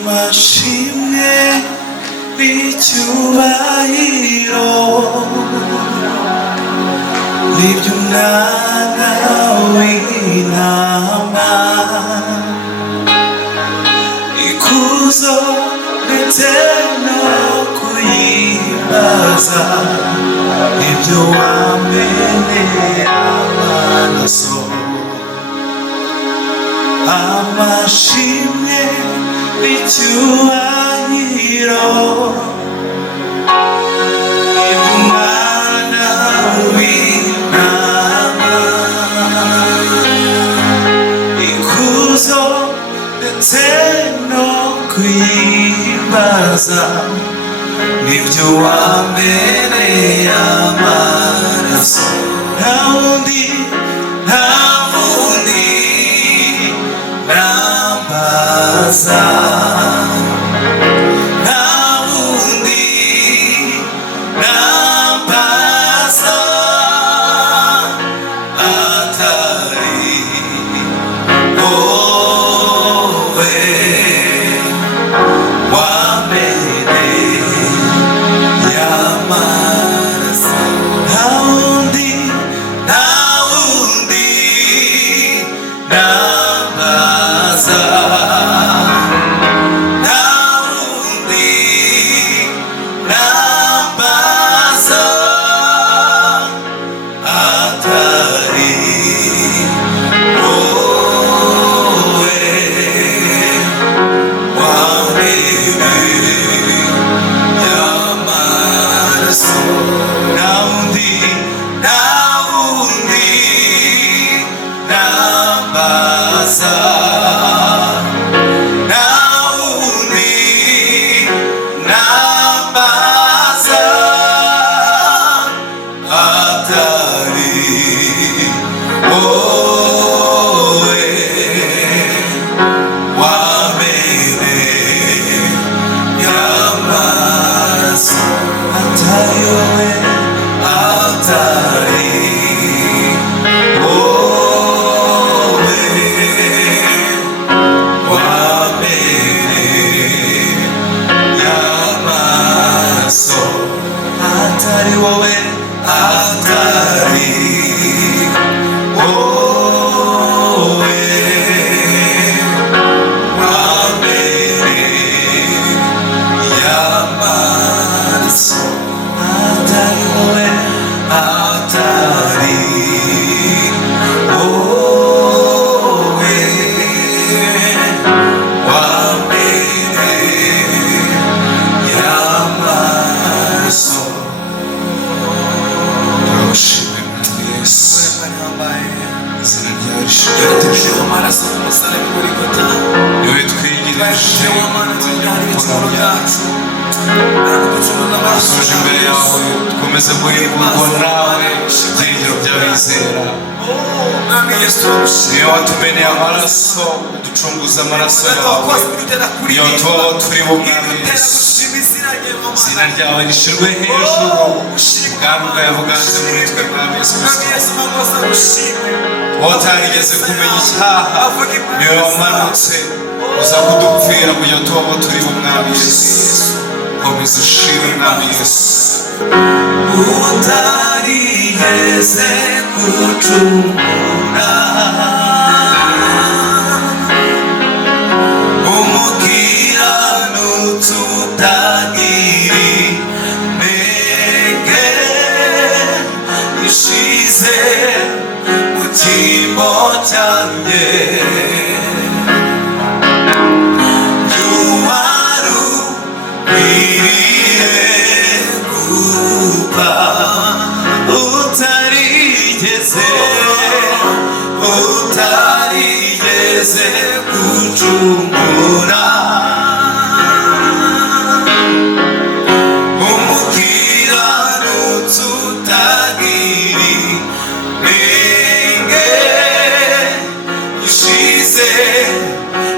amashimwe n'icyubahiro n'iby'umwana w'intama, ikuzo ndetse no kuyimbaza ibyo wameneye amaraso. Amashimwe n'icyubahiro iby'umwana w'intama, ikuzo ndetse no kuyimbaza nibyo wameneye amaraso. Nta wundi nambaza, nta wundi nambaza atari wowe wameneye amaraso. Nta wundi nambaza, nta wundi nambaza atari wowe wameneye amaraso. Nta wundi nambaza, nta wundi nambaza atari wowe wameneye amaraso. Atari wowe, atari atari wowe, atari wowe wameneye amaraso. Atari wowe, atari wowe wameneye amaraso. Niwe twigirije tuje imbere yawe, dukomeze guhimbarwa nawe ibyiringiro by'abizera. Niyo watumeneye amaraso, ducunguza amaraso yawe, iyo tuba turi mu mwami Yesu. Izina ryawe rishyirwe hejuru, ubwami bwawe buganze muri twe mwami Yesu Kristo. Wowe utarigeze kumenya icyaha, niwe wamanutse uza kudupfira kugira ngo tubeho turi mu mwami Yesu. Komeza ushime mwami Yesu. Utarigeze gucumura, umukiranutsi utagira inenge, ishize mu cyimbo cyanjye. Utarigeze gucumura, umukiranutsi utagira inenge, ishize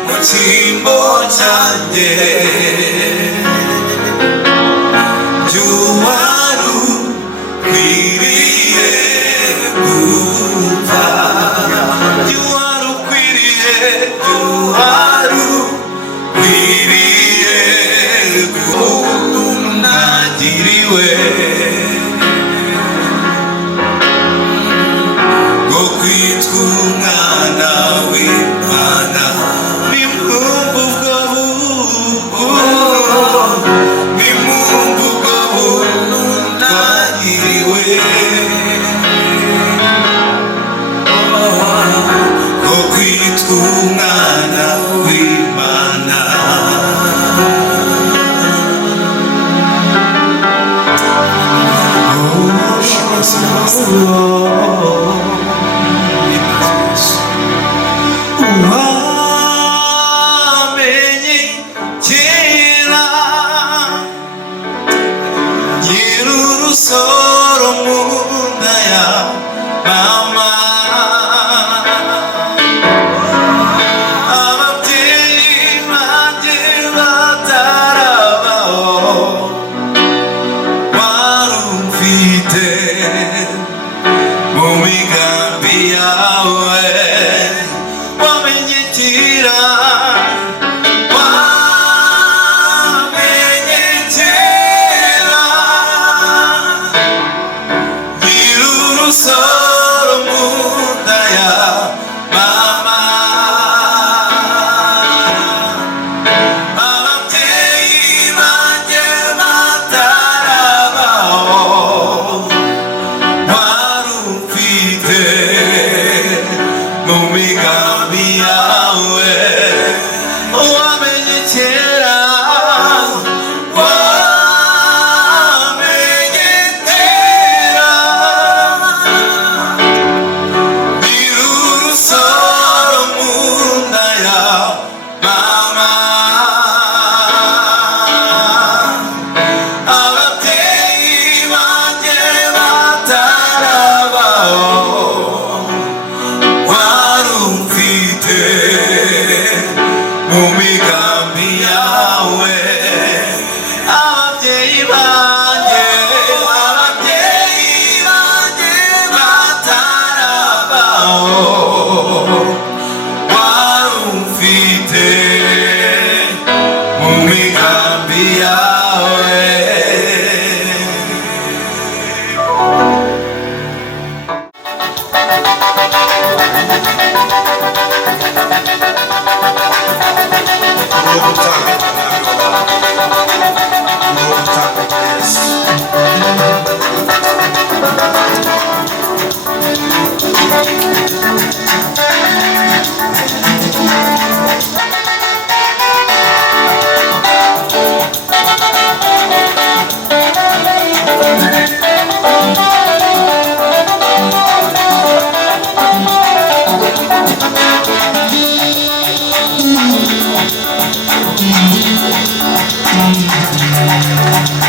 mu cyimbo cyanjye. You are twakiriwe ngo kwitwa umwana w'Imana nimwumva ubwo buntu twagiriwe ngo kwitwa umwana w'Imana. Wamenye kera nyir'urusoro mu nda ya mama, ababyeyi banjye batarabaho warumfite mu migambi yawe, wamenye kera nyir'urusoro mu nda ya mama, ababyeyi banjye batarabaho warumfite mu migambi yawe, wamenye kera wamenye kera nyir'urusoro mu nda ya mama, ababyeyi banjye batarabaho warumfite mu migambi yawe, ababyeyi banjye batarabaho warumfite mu migambi yawe.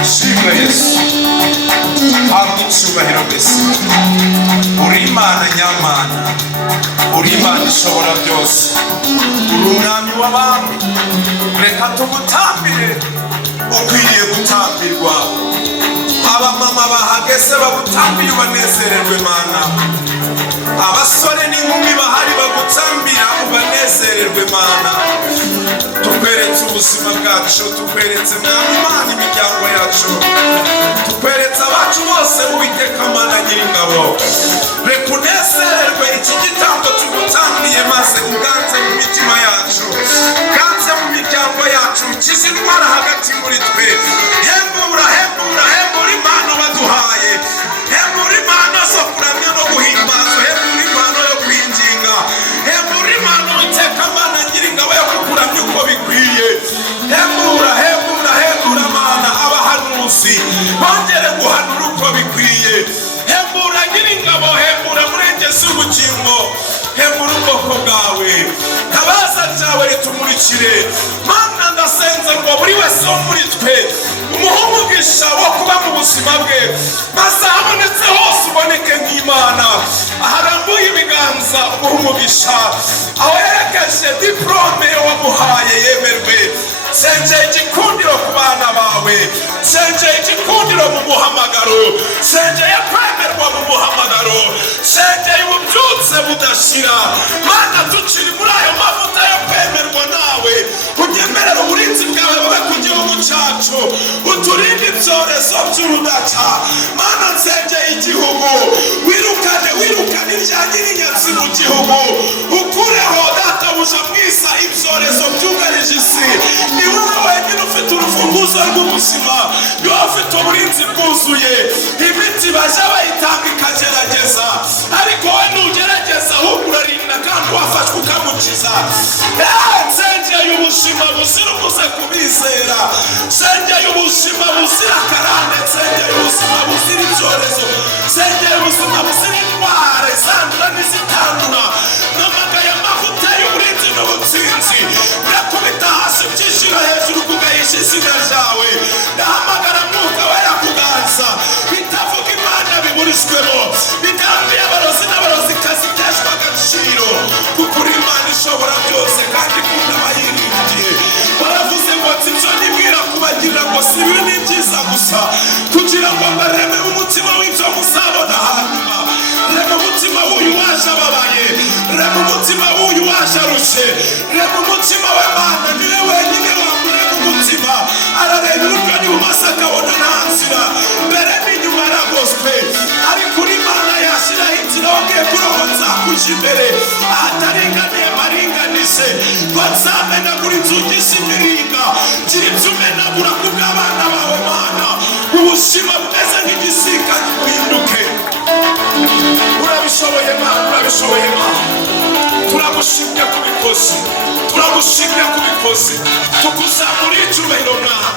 Shimwa Yesu, habwa icyubahiro mbese. Uri Imana nyamana, uri Imana ishobora byose, uri umwami w'abami, reka tumutambire ukwiriye gutambirwa. Abamama bahageze bagutambiye ubanezererwe Mana, abasore n'inkumi bahari bagutambira ubanezererwe Mana. Tukweretse ubuzima bwacu, tukweretse mwami Imana imiryango yacu, tukweretse abacu bose Uwiteka Mana Nyiringabo, reka unezererwe iki gitambo tugutambiye maze uganze mu mitima yacu, uganze mu miryango yacu, ukize indwara hagati muri twe. Hembura hembura hembura impano baduhaye, hembura impano zo kuramya no guhimbaza, hembura impano yo kwinginga, hembura impano Uwiteka Mana Nyiringabo yo kukuramya uko bikwiye. Hembura hembura hembura Mana abahanuzi bongere guhanura uko bikwiye. Hembura Nyiringabo, hembura murengezi w'ubugingo, hembura ubwoko bwawe, tabaza ryawe ritumurikire Mana. Ndasenze ngo buri wese wo muri twe umuhe umugisha wo kuba mu buzima bwe, maze ahabonetse hose uboneke nk'Imana. Aharambuye ibiganza umuhe umugisha, aho yerekeje diplome wamuhaye yemerwe. Sengeye igikundiro ku bana bawe, sengeye igikundiro mu muhamagaro, sengeye kwemerwa mu muhamagaro, sengeye ububyutse budashira Mana. Tukiri muri ayo mavuta yo kwemerwa nawe, unyemerera uburinzi bwawe bube ku gihugu cyacu. cyacu, uturinde ibyorezo by'urudaca. Mana nsengeye igihugu, wirukane irya nyirinyatsi mu gihugu, ukureho databuja mwiza ibyorezo byugarije isi. Ni wowe wenyine ufite urufunguzo rw'ubuzima, ni wowe ufite uburinzi bwuzuye. Imiti bajya bayitanga ikagerageza, ariko wowe ntugerageza, ahubwo urarinda kandi wafashwe ukamukiza. Nsengeye ubuzima buzira umuze kubizera, nsengeye ubuzima buzira akarande, nsengeye ubuzima buzira ibyorezo, nsengeye ubuzima buzira indwara zandura n'izitandura. Namagaye amavuta y'uburinzi n'ubutsinzi, ndakubita hasi byishira hejuru kugayisha izina ryawe. Ndahamagara Mwuka wera kuganza, bitavuga Imana biburijwemo, bitambiye abarozi n'abarozikazi iteshwa agaciro, kuko uri Imana ishobora byose kandi ikunda abayiringiye. Baravuze ngo nsibyo nibwira kubagirira ngo si bibi ni byiza gusa, kugira ngo mbareme umutima w'ibyo muzabona hanyuma. Reba umutima w'uyu waje ababaye, reba umutima w'uyu waje arushe, reba umutima we Mana, niwe wenyine wamureba umutima. Arareba iburyo n'ibumoso akabona nta nzira, mbere n'inyuma aragoswe, ariko uri Imana yashyiraho inzira wabwiye kuroho nzakuja imbere, ahataringaniye maringanize, ngo nzamenagura inzugi z'imiringa, gira ibyo umenagura ku bw'abana bawe Mana. Ubuzima bumeze nk'igisika buhinduke. Urabishoboye Mana, urabishoboye Mana, turagushimye kubikoze, turagushimye kubikoze. Tukuzamura icyubahiro Mana,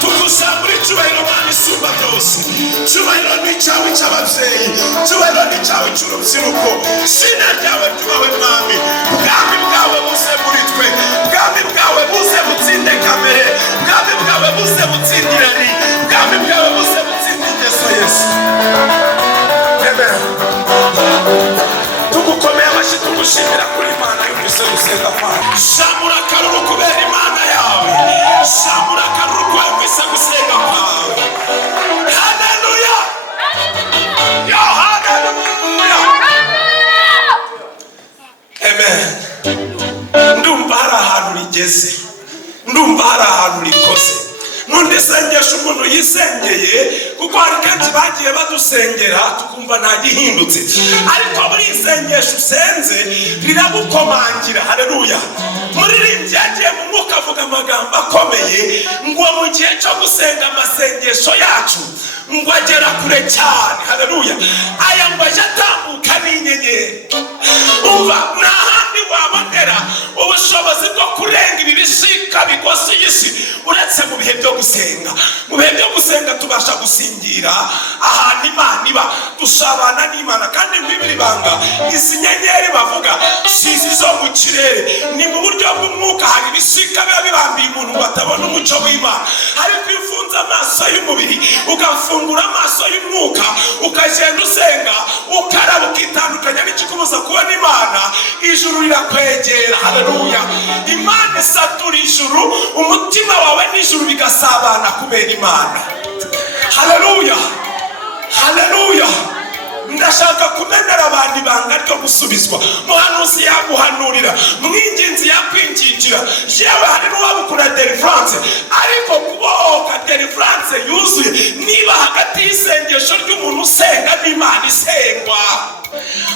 tukuzamura icyubahiro Mana isumba byose. Icyubahiro ni icyawe cy'ababyeyi, icyubahiro ni icyawe cy'urubyiruko. Izina ryawe ryubawe Mwami, ubwami bwawe buze muri twe, ubwami bwawe buze butsinde kamere, ubwami bwawe buze butsinde irari, ubwami bwawe buze butsinde ingeso Yesu. Amen. Tugukomeye amashyi, tugushimira kuri Imana yumvise gusenga kwawe. Shamura akaruru kubera Imana yawe, shamura akaruru kubera yumvise gusenga kwawe. Haleluya, yo haleluya, amen. Ndumva hari ahantu rigeze, ndumva hari ahantu rikoze. Nundi sengesho umuntu yisengeye, kuko hari kenshi bagiye badusengera tukumva nta gihindutse, ariko muri isengesho usenze riragukomangira. Haleluya. Muririmbyi yagiye mu mwuka avuga amagambo akomeye ngo mu gihe cyo gusenga amasengesho yacu ngo agera kure cyane. Haleluya. Aya ngo ajya atambuka n'inyenyeri. Umva, nta handi wabonera ubushobozi bwo kurenga ibi bishika bigosi y'isi uretse mu bihe byo gusenga. Mu bihe byo gusenga tubasha gusingira ahantu Imana iba, dusabana n'Imana. Kandi mwibiri banga izi nyenyeri bavuga si izo mu kirere, ni mu buryo bw'umwuka. Hari ibishika biba bibambiye umuntu ngo atabona umuco w'Imana, ariko iyo ufunze amaso y'umubiri ugafungura amaso y'umwuka ukagenda usenga ukaraba ukitandukanya n'ikikubuza kubona Imana, ijuru rirakwegera. Haleluya. Imana isatura ijuru, umutima wawe n'ijuru bigasabana kubera Imana. Haleluya, haleluya. Ndashaka kumenera abantu ibanga ryo gusubizwa. Muhanuzi yaguhanurira, mwinginzi yakwingingira, yewe hari n'uwabukura deliverance, ariko kubohoka deliverance yuzuye niba hagati y'isengesho ry'umuntu usenga n'Imana isengwa.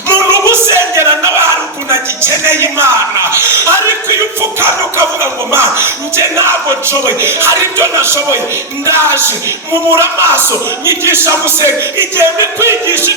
Muntu ugusengera nawe hari ukuntu agikeneye Imana, ariko iyo upfukamye ukavuga ngo Mana njye ntabwo nshoboye, hari ibyo nashoboye, ndaje mubura amaso nyigisha gusenga. Igihe mbikwigisha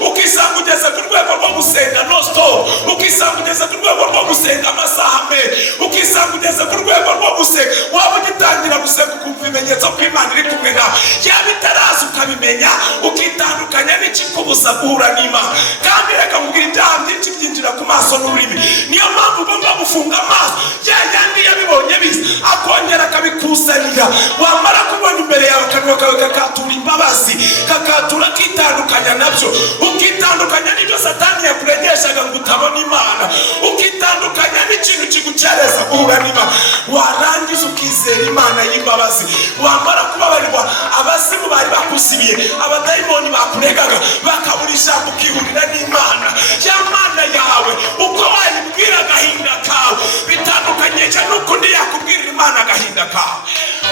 ukisanga ugeze ku rwego rwo gusenga no stop, ukisanga ugeze ku rwego rwo gusenga amasaha menshi, ukisanga ugeze ku rwego rwo gusenga waba ugitangira gusenga ukumva ibimenyetso ko Imana iri kumwe nawe, yaba itaraza ukabimenya ukitandukanya n'ikikubuza guhura n'Imana. Kandi reka nkubwire ibyaha byinshi byinjira ku maso n'ururimi, niyo mpamvu ugomba gufunga amaso. Yandi yabibonye biza akongera akabikusanira, wamara kubona imbere yawe akanwa kawe kakatura imbabazi, kakatura kitandukanya nabyo, ukitandukanya n'ibyo Satani yakuregeshaga ngo utabona Imana, ukitandukanya n'ikintu kigukereza guhura n'Imana, warangiza ukizera Imana y'imbabazi. Wamara kubabarirwa abasimu bari bakusibiye, abadayimoni bakuregaga, bakabura ijambo ukihurira n'Imana. Ya Mana yawe uko wayibwira agahinda kawe bitandukanye cyane n'uko ndi yakubwirira Imana agahinda kawe.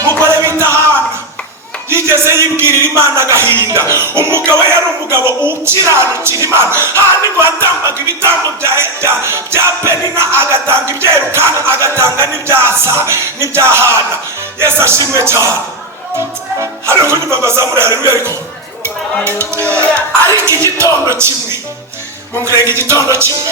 umugore bita Hana yigeze yibwirira Imana agahinda. Umugabo yari umugabo ukiranukira Imana. Handi ngo yatambaga ibitambo bya Penina, agatanga ibya Elukana, agatanga n'ibya Hana. Yesu ashimwe cyane. Hari uko nyuma bazamura haleluya. Ariko igitondo kimwe, mumurenge igitondo kimwe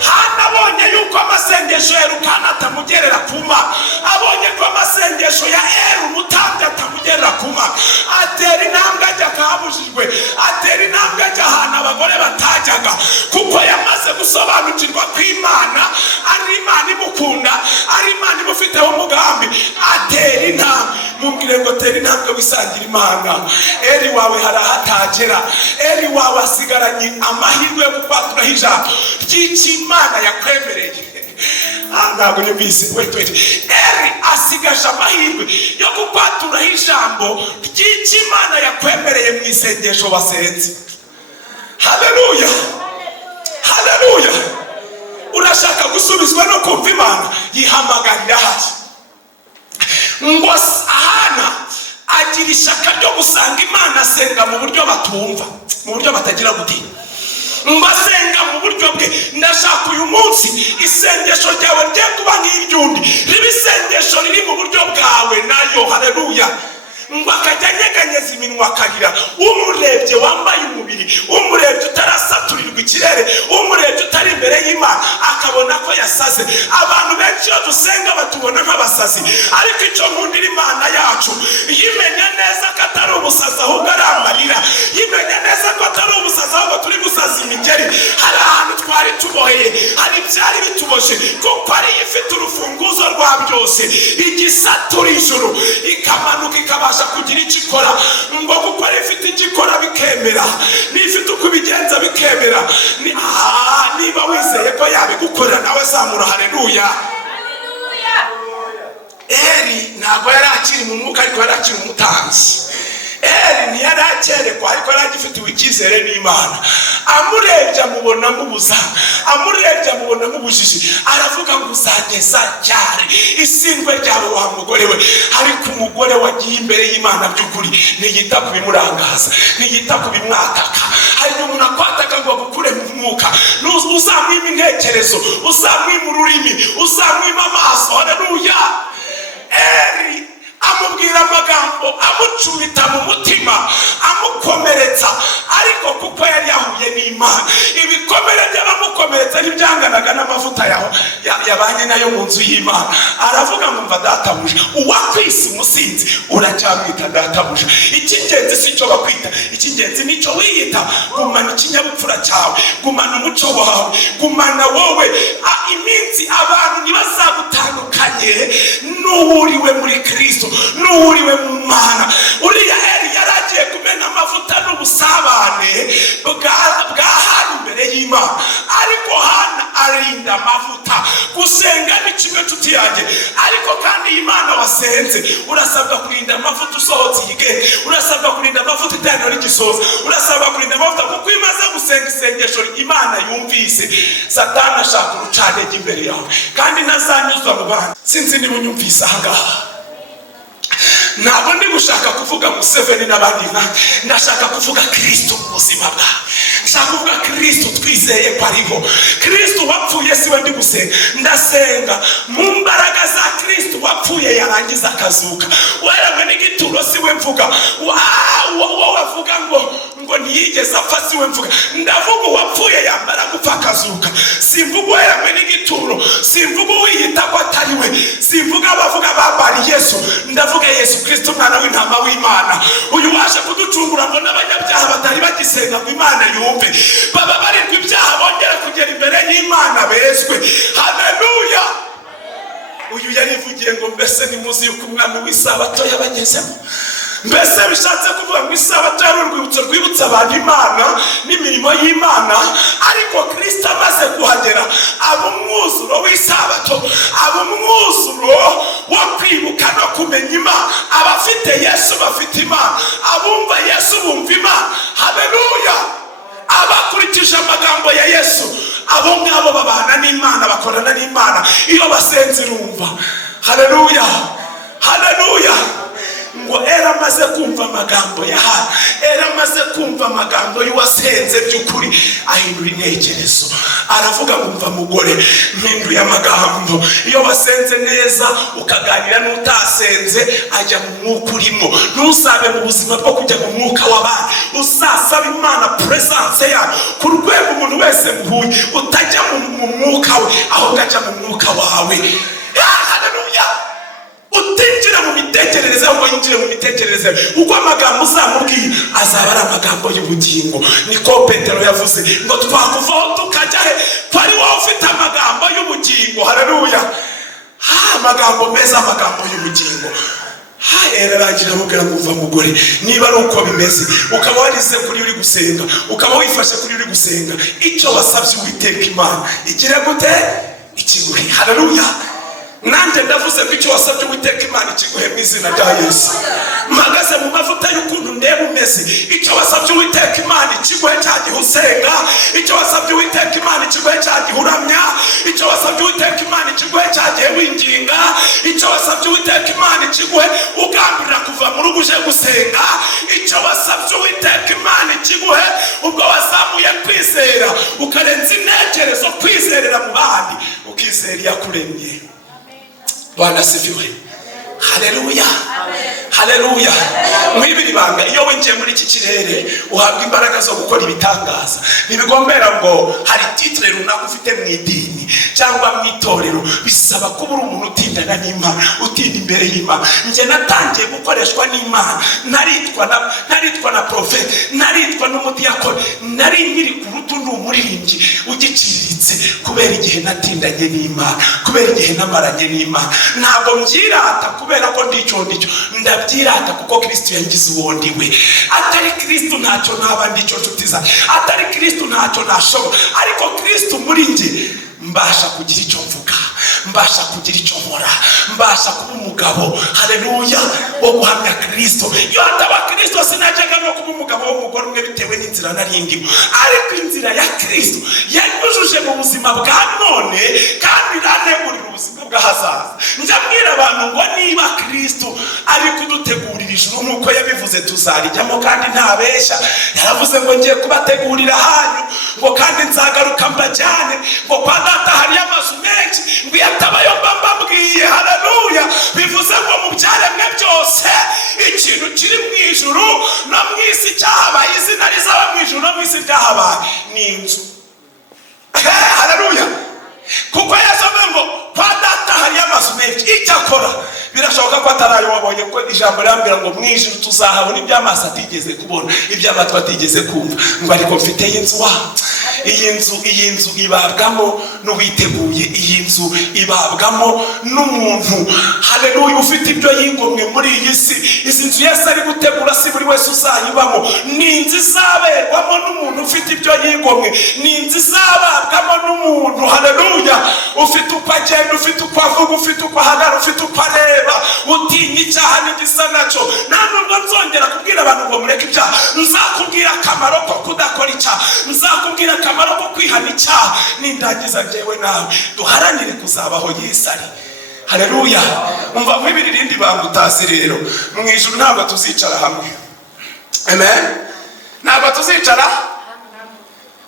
Hana abonye yuko amasengesho ya Elukana atamugerera ku Mana, abonye ko amasengesho ya Eli umutambyi atamugerera ku Mana, atera intambwe ajya akahabujijwe, atera intambwe ajya ahantu abagore batajyaga, kuko yamaze gusobanukirwa ko Imana ari Imana imukunda, ari Imana imufiteho umugambi. Atera intambwe. Mubwire ngo tera intambwe wisangira Imana. Eli wawe hari ahatagera, Eli wawe asigaranye amahirwe yo gukwatura ijambo ry'icyo Imana yakwemereye. Ntabwo nyumvise. Eli asigaje amahirwe yo gukwatura ijambo ry'icyo Imana yakwemereye mu isengesho wasenze. Haleluya, haleluya. Urashaka gusubizwa no kumva Imana, yihamagarira hasi ngo Hana agira ishyaka ryo gusanga Imana asenga mu buryo batumva, mu buryo batagira gutinya. Mbasenga mu buryo bwe. Ndashaka uyu munsi isengesho ryawe rye kuba nk'iryundi, ribe isengesho riri mu buryo bwawe nayo. Haleluya. Ngo akajya anyeganyeza iminwa akarira, umurebye wambaye umubiri, umurebye utarasaturirwa ikirere, umurebye utari imbere y'Imana akabona ko yasaze. Abantu benshi iyo dusenga batubona nk'abasazi, ariko icyo nkundira Imana yacu, yimenya neza ko atari umusazi ahubwo ari amarira, yimenya neza ko atari umusazi ahubwo turi gusaza imigeri. Hari ahantu twari tuboheye, hari ibyari bituboshe, kuko ari ifite urufunguzo rwa byose, igisatura ijuru ikamanuka ikabasha kugira icyo ikora. Ngo kuko ari ifite icyo ikora bikemera, n'ifite uko ibigenza bikemera. Niba wizeye ko yabigukorera nawe zamura haleluya. Eli ntabwo yari akiri mu mwuka, ariko yari akiri umutambyi. Eli ntiyari akerekwa, ariko yari agifitiwe icyizere n'Imana. Amurebye amubonamo ubuza, amurebye amubonamo ubujiji, aravuga ngo uzageza ryari isindwe ryawe wa mugore we? Ariko umugore wagiye imbere y'Imana by'ukuri ntiyita ku bimurangaza, ntiyita ku bimwataka. Hari umuntu akwataka ngo agukure mu mwuka, uzamwima intekerezo, uzamwima ururimi, uzamwima amaso. Haleluya. Eli amubwira amagambo amucumita mu mutima, amukomeretsa, ariko kuko yari yahuye n'Imana, ibikomere by'abamukomeretsa ntibyanganaga n'amavuta yabanye nayo mu nzu y'Imana. Aravuga ngo mva databuja, uwakwise umusinzi uracyamwita databuja. Icy'ingenzi si icyo bakwita, icy'ingenzi ni icyo wiyita. Gumana ikinyabupfura cyawe, gumana umuco wawe, gumana wowe. Iminsi abantu ntibazagutandukanye n'uwuriwe muri Kristo, n'uwuriwe mu Mana. Uriya Eli yari agiye kumena amavuta n'ubusabane bwa Hana imbere y'Imana, ariko Hana arinda amavuta. Gusenga ni kimwe nshuti yanjye, ariko kandi Imana wasenze urasabwa kurinda amavuta usohotse igenge, urasabwa kurinda amavuta iteraniro rigisoza, urasabwa kurinda amavuta kuko imaze gusenga isengesho Imana yumvise. Satani ashaka urucantege imbere yawe kandi ntazanyuzwa mu bandi. Sinzi niba unyumvise ahangaha. Ntabwo ndi gushaka kuvuga Museveni n'abandi nk'abandi, ndashaka kuvuga Kristo mu buzima bwawe. Ndashaka kuvuga Kristo twizeye ko ariho. Kristo wapfuye siwe ndi gusenga, ndasenga mu mbaraga za Kristo wapfuye yarangiza akazuka. Wewe n'igituro siwe mvuga, wavuga ngo ntiyigeze apfa siwe mvuga. Ndavuga uwapfuye yamara gupfa akazuka. Simvuga wewe n'igituro, simvuga wiyita ko atari we, simvuga abavuga babari Yesu. Ndavuga Yesu Kristo mwana w'intama w'Imana, uyu waje kuducungura ngo n'abanyabyaha batari bagisenga ngo Imana yumve, baba barirwa ibyaha bongera kugera imbere y'Imana bezwe. Haleluya. Uyu yarivugiye ngo mbese nimuzi yuko umwami w'isabato yabagezemo? Mbese bishatse kuvuga ngo isabato yari urwibutso rwibutsa abantu Imana n'imirimo y'Imana, ariko Kristo amaze kuhagera aba umwuzuro w'isabato, aba umwuzuro wo kwibuka no kumenya Imana. Abafite Yesu bafite Imana, abumva Yesu bumva Imana. Haleluya. Abakurikije amagambo ya Yesu, abo ngabo babana n'Imana, bakorana n'Imana. Iyo basenze irumva. haleluya, haleluya. Ngo era amaze kumva amagambo yaha, era amaze kumva amagambo y'uwasenze by'ukuri, ahindura intekerezo, aravuga ngo mva mugore, mpinduye amagambo. Iyo wasenze neza ukaganira n'utasenze, ajya mu mwuka urimo. Ntusabe mu buzima bwo kujya mu mwuka w'abandi, uzasaba Imana presence yayo ku rwego umuntu wese muhuye utajya mu mwuka we, ahubwo ajya mu mwuka wawe. Haleluya. Utinjira mu mitekerereze, ahubwo yinjire mu mitekerereze. Uko amagambo uzamubwiye azaba ari amagambo y'ubugingo. Niko Petero yavuze ngo twakuvaho tukajya he, twari wowe ufite amagambo y'ubugingo. Haleluya. Amagambo meza, amagambo y'ubugingo. Erarangira mubwira ngo uva mugore, niba ari uko bimeze, ukaba warize kuri uri gusenga, ukaba wifashe kuri uri gusenga, icyo wasabye Uwiteka Imana igire gute? Ikiguhe. Haleluya. Nanjye ndavuze ko icyo wasabye Uwiteka Imana ikiguhe mu izina rya Yesu. Mpagaze mu mavuta y'ukuntu ndeba umeze. Icyo wasabye Uwiteka Imana ikiguhe cya gihe usenga, icyo wasabye Uwiteka Imana ikiguhe cya gihe uramya, icyo wasabye Uwiteka Imana ikiguhe cya gihe winginga, icyo wasabye Uwiteka Imana ikiguhe ugambirira kuva mu rugo uje gusenga, icyo wasabye Uwiteka Imana ikiguhe ubwo wazamuye kwizera, ukarenza intekerezo, kwizerera mu bandi, ukizera iyakuremye. Bwana sifiwe. Haleluya, haleluya. Mwibiri banga, iyo winjiye muri iki kirere uhabwa imbaraga zo gukora ibitangaza. Ntibigombera ngo hari titre runaka ufite mu idini cyangwa mu itorero, bisaba kuba uri umuntu utindana n'Imana, utinda imbere y'Imana. Nje natangiye gukoreshwa n'Imana, naritwa na profete, naritwa n'umudiyakoni, nari nkiri ku rutundi umuririmbyi ugiciriritse, kubera igihe natindanye n'Imana, kubera igihe namaranye n'Imana. Ntabwo mbyirata kubera ko ndicyo ndicyo, ndabyirata kuko Kristo yangize uwo ndiwe. Atari Kristo ntacyo naba ndicyo nshuti zanjye, atari Kristo ntacyo nashobora, ariko Kristo muri njye mbasha kugira icyo mvuga, mbasha kugira icyo nkora, mbasha kuba umugabo. Haleluya, wo guhamya Kristo. Iyo ataba Kristo sinajyaga no kuba umugabo w'umugore umwe bitewe n'inzira narindimo, ariko inzira ya Kristo yanyujuje mu buzima bwa none kandi irantegurira ubuzima bw'ahazaza. Njabwira abantu ngo niba Kristo ari kudutegurira ijuru nk'uko yabivuze tuzarijyamo kandi ntabeshya. Yaravuze ngo ngiye kubategurira hanyu, ngo kandi nzagaruka mbajyane, ngo kwa data hari amazu menshi, ngo yatabayo mbabwiye. Haleluya. Bivuze ngo mu byaremwe byose ikintu kiri mu ijuru no mu isi cyahabaye, izina rizaba mu ijuru no mu isi ryahabaye ni inzu. Haleluya. Kuko yasobe ngo kwa data hari amazu menshi. Icyakora birashoboka ko atarayo wabonye, ko ijambo rambira ngo mu ijuru tuzahabona iby'amaso atigeze kubona, iby'amatwi atigeze kumva. Ngo ariko mfite inzu wa iyi nzu ibabwamo n'uwiteguye, iyi nzu ibabwamo n'umuntu. Haleluya. Ufite ibyo yigomwe muri iyi si. Izi nzu Yesu ari gutegura si buri wese uzayibamo. Ni inzu izaberwamo n'umuntu ufite ibyo yigomwe, ni inzu izababwamo n'umuntu. Haleluya. Ufite uko agenda, ufite uko avuga, ufite uko ahagara, ufite uko areba, utinya icyaha n'igisa nacyo. Nta nubwo nzongera kubwira abantu ngo mureke icyaha, nzakubwira akamaro ko kudakora icyaha, nzakubwira akamaro ko kwihana icyaha. Nindangiza njyewe nawe duharanire kuzabaho Yesu ari. Haleluya. Umva mwibiri rindi banga utazi rero, mu ijuru ntabwo tuzicara hamwe. Amen. Ntabwo tuzicara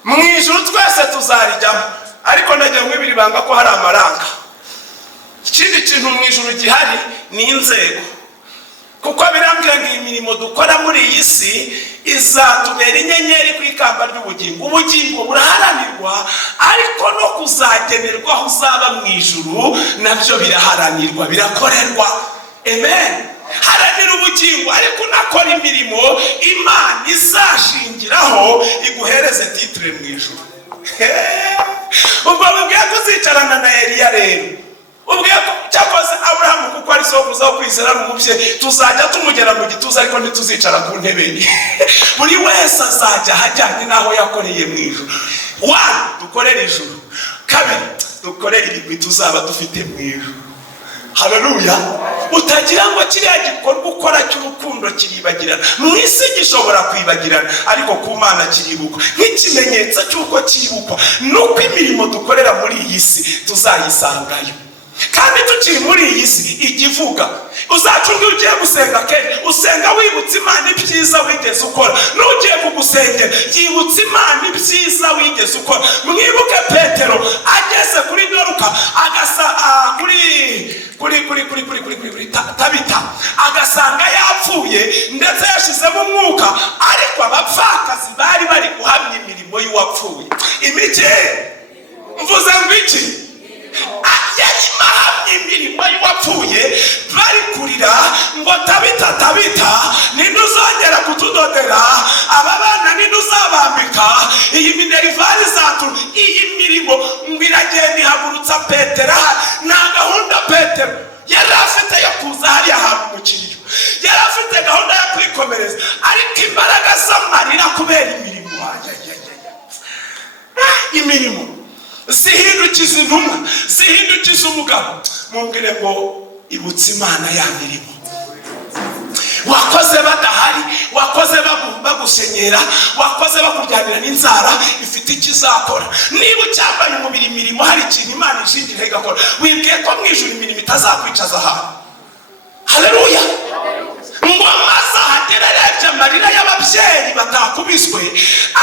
mu ijuru, twese tuzarijyamo. Ariko nagira mwibiri banga ko hari amaranga. Ikindi kintu mu ijuru gihari ni inzego, kuko birambwira ngo imirimo dukora muri iyi si izatubera inyenyeri ku ikamba ry'ubugingo. Ubugingo buraharanirwa, ariko no kuzagenerwa aho uzaba mu ijuru nabyo biraharanirwa, birakorerwa. Amen. Haranira ubugingo, ariko unakora imirimo Imana izashingiraho iguhereze titre mu ijuru. Ubwo bubwiye kuzicarana na Eliya rero, ubwiye ko cyakoze Aburahamu kuko ari sokuza wo kwizera n'umubye, tuzajya tumugera mu gituza ariko ntituzicara ku ntebe ye. Buri wese azajya hajyanye naho yakoreye mu ijuru. 1 dukorera ijuru, 2 dukorera ibigwi tuzaba dufite mu ijuru. Haleluya. Utagira ngo kiriya gikorwa ukora cy'urukundo kiribagirana. Mu isi gishobora kwibagirana, ariko ku Mana kiribukwa. Nk'ikimenyetso cy'uko kiribukwa nuko imirimo dukorera muri iyi si tuzayisangayo. Kandi tukiri muri iyi si igivuga. Uzacunga ugiye gusenga kenshi usenga wibutse Imana ibyiza wigeze ukora. Nugiye kugusengera yibutse Imana ibyiza wigeze ukora. Mwibuke Petero ageze kuri Doruka agasa kuri Tabita agasanga yapfuye ndetse yashizemo umwuka, ariko abapfakazi bari bari guhamya imirimo y'uwapfuye. Imike mvuze ngo iki? Yari mahamya imirimo y'uwapfuye, bari kurira ngo Tabita ninde uzongera kutudodera, aba bana ninde uzabambika, iyi minerivare zacu, iyi mirimo ngo iragenda ihagurutsa Petero. Nta gahunda Petero yari afite yo kuza hariya hantu mu kiriro, yari afite gahunda yo kwikomereza, ariko imbaraga z'amarira kubera imirimo imirimo zihindukiza intumwa, zihindukiza umugabo. Mumbwire ngo ibutse Imana ya mirimo wakoze badahari, wakoze bagusenyera, wakoze bakujyanira n'inzara ifite ikizakora. Niba ucyambaye umubiri imirimo, hari ikintu Imana ishingira igakora. Wibwiye ko mu ijuru imirimo itazakwicaza ahantu. Haleluya. Ngo amaze ahagera arebye amarira y'ababyeyi batakubiswe,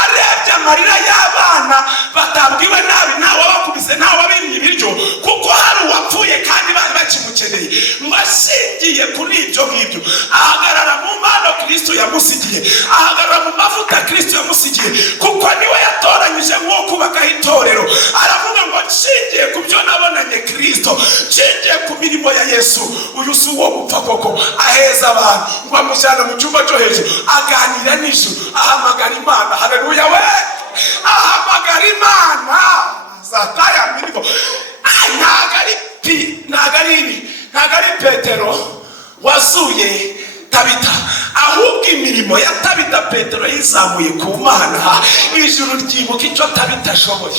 arebye amarira y'abana batabwiwe nabi, ntawe bakubise, ntawe abimye ibiryo, kuko hari uwapfuye kandi bari bakimukeneye. Ngo ashingiye kuri ibyo ngibyo ahagarara mu mpano Kristo yamusigiye, ahagarara mu mavuta Kristo yamusigiye, kuko niwe yatoranyije nko kubakaho itorero. Aravuga ngo nshingiye ku byo nabonanye Kristo, nshingiye ku mirimo ya Yesu, uyu si uwo gupfa koko. Aheza abantu ngo amushyana mu cyumba cyo hejuru, aganira n'ijuru, ahamagara Imana. Haleluya we, ahamagara Imana. Zataya mirimo ntago ari Petero wazuye Tabita, ahubwo imirimo ya Tabita Petero yizamuye ku Mana. Ijuru ryibuka icyo Tabita ashoboye,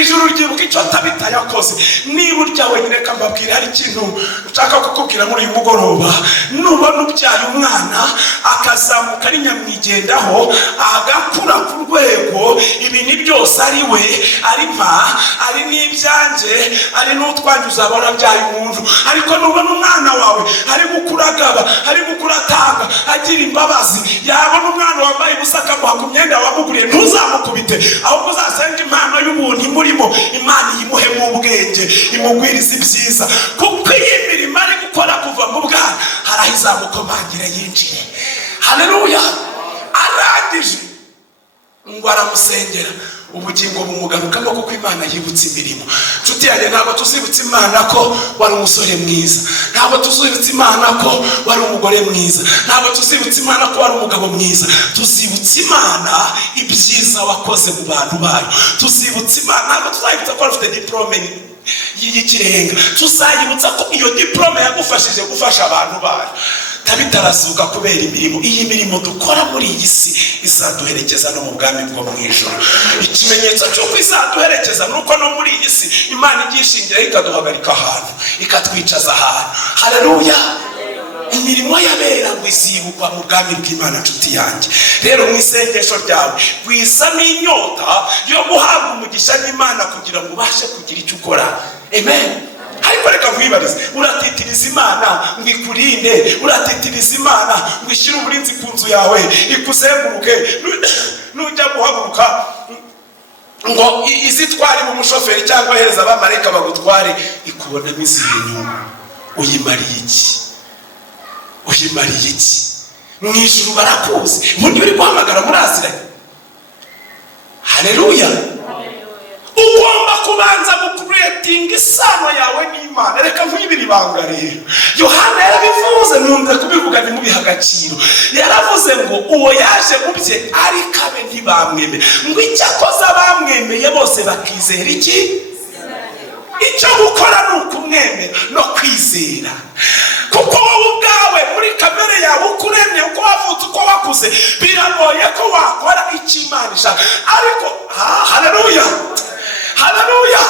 ijuru ryibuka icyo Tabita yakoze. Niba urya wenyine, reka mbabwire, hari ikintu nshaka kukubwira muri uyu mugoroba. Nubona ubyaye umwana akazamuka ari nyamwigendaho, agakura ku rwego ibintu byose ari we, ari mpa, ari n'ibyanjye, ari n'utwanjye, uzabona byaye umuntu. Ariko nubona umwana wawe ari gukura agaba, ari gukura atanga, agira imbabazi, yabona umwana wambaye ubusa akamuha ku myenda wamuguriye, ntuzamukubite, ahubwo uzasenga impano y'ubuntu imurimo, Imana iyimuhemo ubwenge, imugwiriza ibyiza. Kuko iyi mirimo ari gukora kuva mu bwana hari aho izamukomangira yinjiye. Haleluya. Arangije ngo aramusengera, ubugingo bumugarukamo, kuko Imana yibutse imirimo. Nshuti yanjye, ntabwo tuzibutse Imana ko wari umusore mwiza, ntabwo tuzibutse Imana ko wari umugore mwiza, ntabwo tuzibutse Imana ko wari umugabo mwiza. Tuzibutse Imana ibyiza wakoze mu bantu bayo. Tuzibutse Imana, ntabwo tuzayibutsa ko ufite diplome y'ikirenga, tuzayibutsa ko iyo diplome yagufashije gufasha abantu bayo. Tabita arazuka kubera imirimo. Iyi mirimo dukora muri iyi si izaduherekeza no mu bwami bwo mu ijuru. Ikimenyetso cy'uko izaduherekeza nuko no muri iyi si Imana igishingira ikaduhagarika ahantu, ikatwicaza ahantu. Haleluya. Imirimo y'abera ngo izibukwa mu bwami bw'Imana. Nshuti yanjye rero, mu isengesho ryawe wisamo inyota yo guhabwa umugisha n'Imana kugira ngo ubashe kugira icyo ukora. Amen. Ariko reka nkwibarize, uratitiriza Imana ngo ikurinde, uratitiriza Imana ngo ishyire uburinzi ku nzu yawe, ikuzenguruke, nujya guhaguruka ngo izitware mu mushoferi cyangwa hereza abamarayika bagutware, ikubonamo izindi inyuma. Uyimariye iki? Uyimariye iki? Mu ijuru barakuzi, ubundi uri guhamagara muraziranye. Haleluya. Ugomba kubanza gukuretinga isano yawe n'Imana. Reka nkwibira ibanga rero. Yohana yarabivuze, numve kubivuga ntimubiha agaciro. Yaravuze ngo uwo yaje mu bye ariko abe ntibamwemeye, ngo icyakoze abamwemeye bose bakizera iki? Icyo gukora ni ukumwemera no kwizera. Kuko wowe ubwawe muri kamere yawe uko uremye, uko wavutse, uko wakuze, biragoye ko wakora icyo Imana ishaka. Ariko haleluya, haleluya,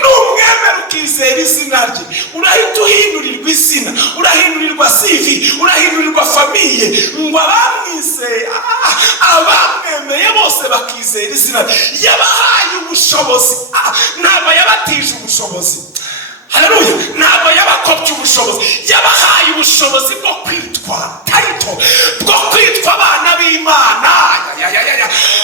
numwemera ukizera izina rye, urahita uhindurirwa izina, urahindurirwa CV, urahindurirwa famiye. Ngo abamwizeye, abamwemeye bose bakizera izina rye. Yabahaye ubushobozi, ntabwo yabatije ubushobozi. Haleluya. Ntabwo yabakopye ubushobozi. ubushobozi bwo kwitwa tayito, bwo kwitwa abana b'Imana.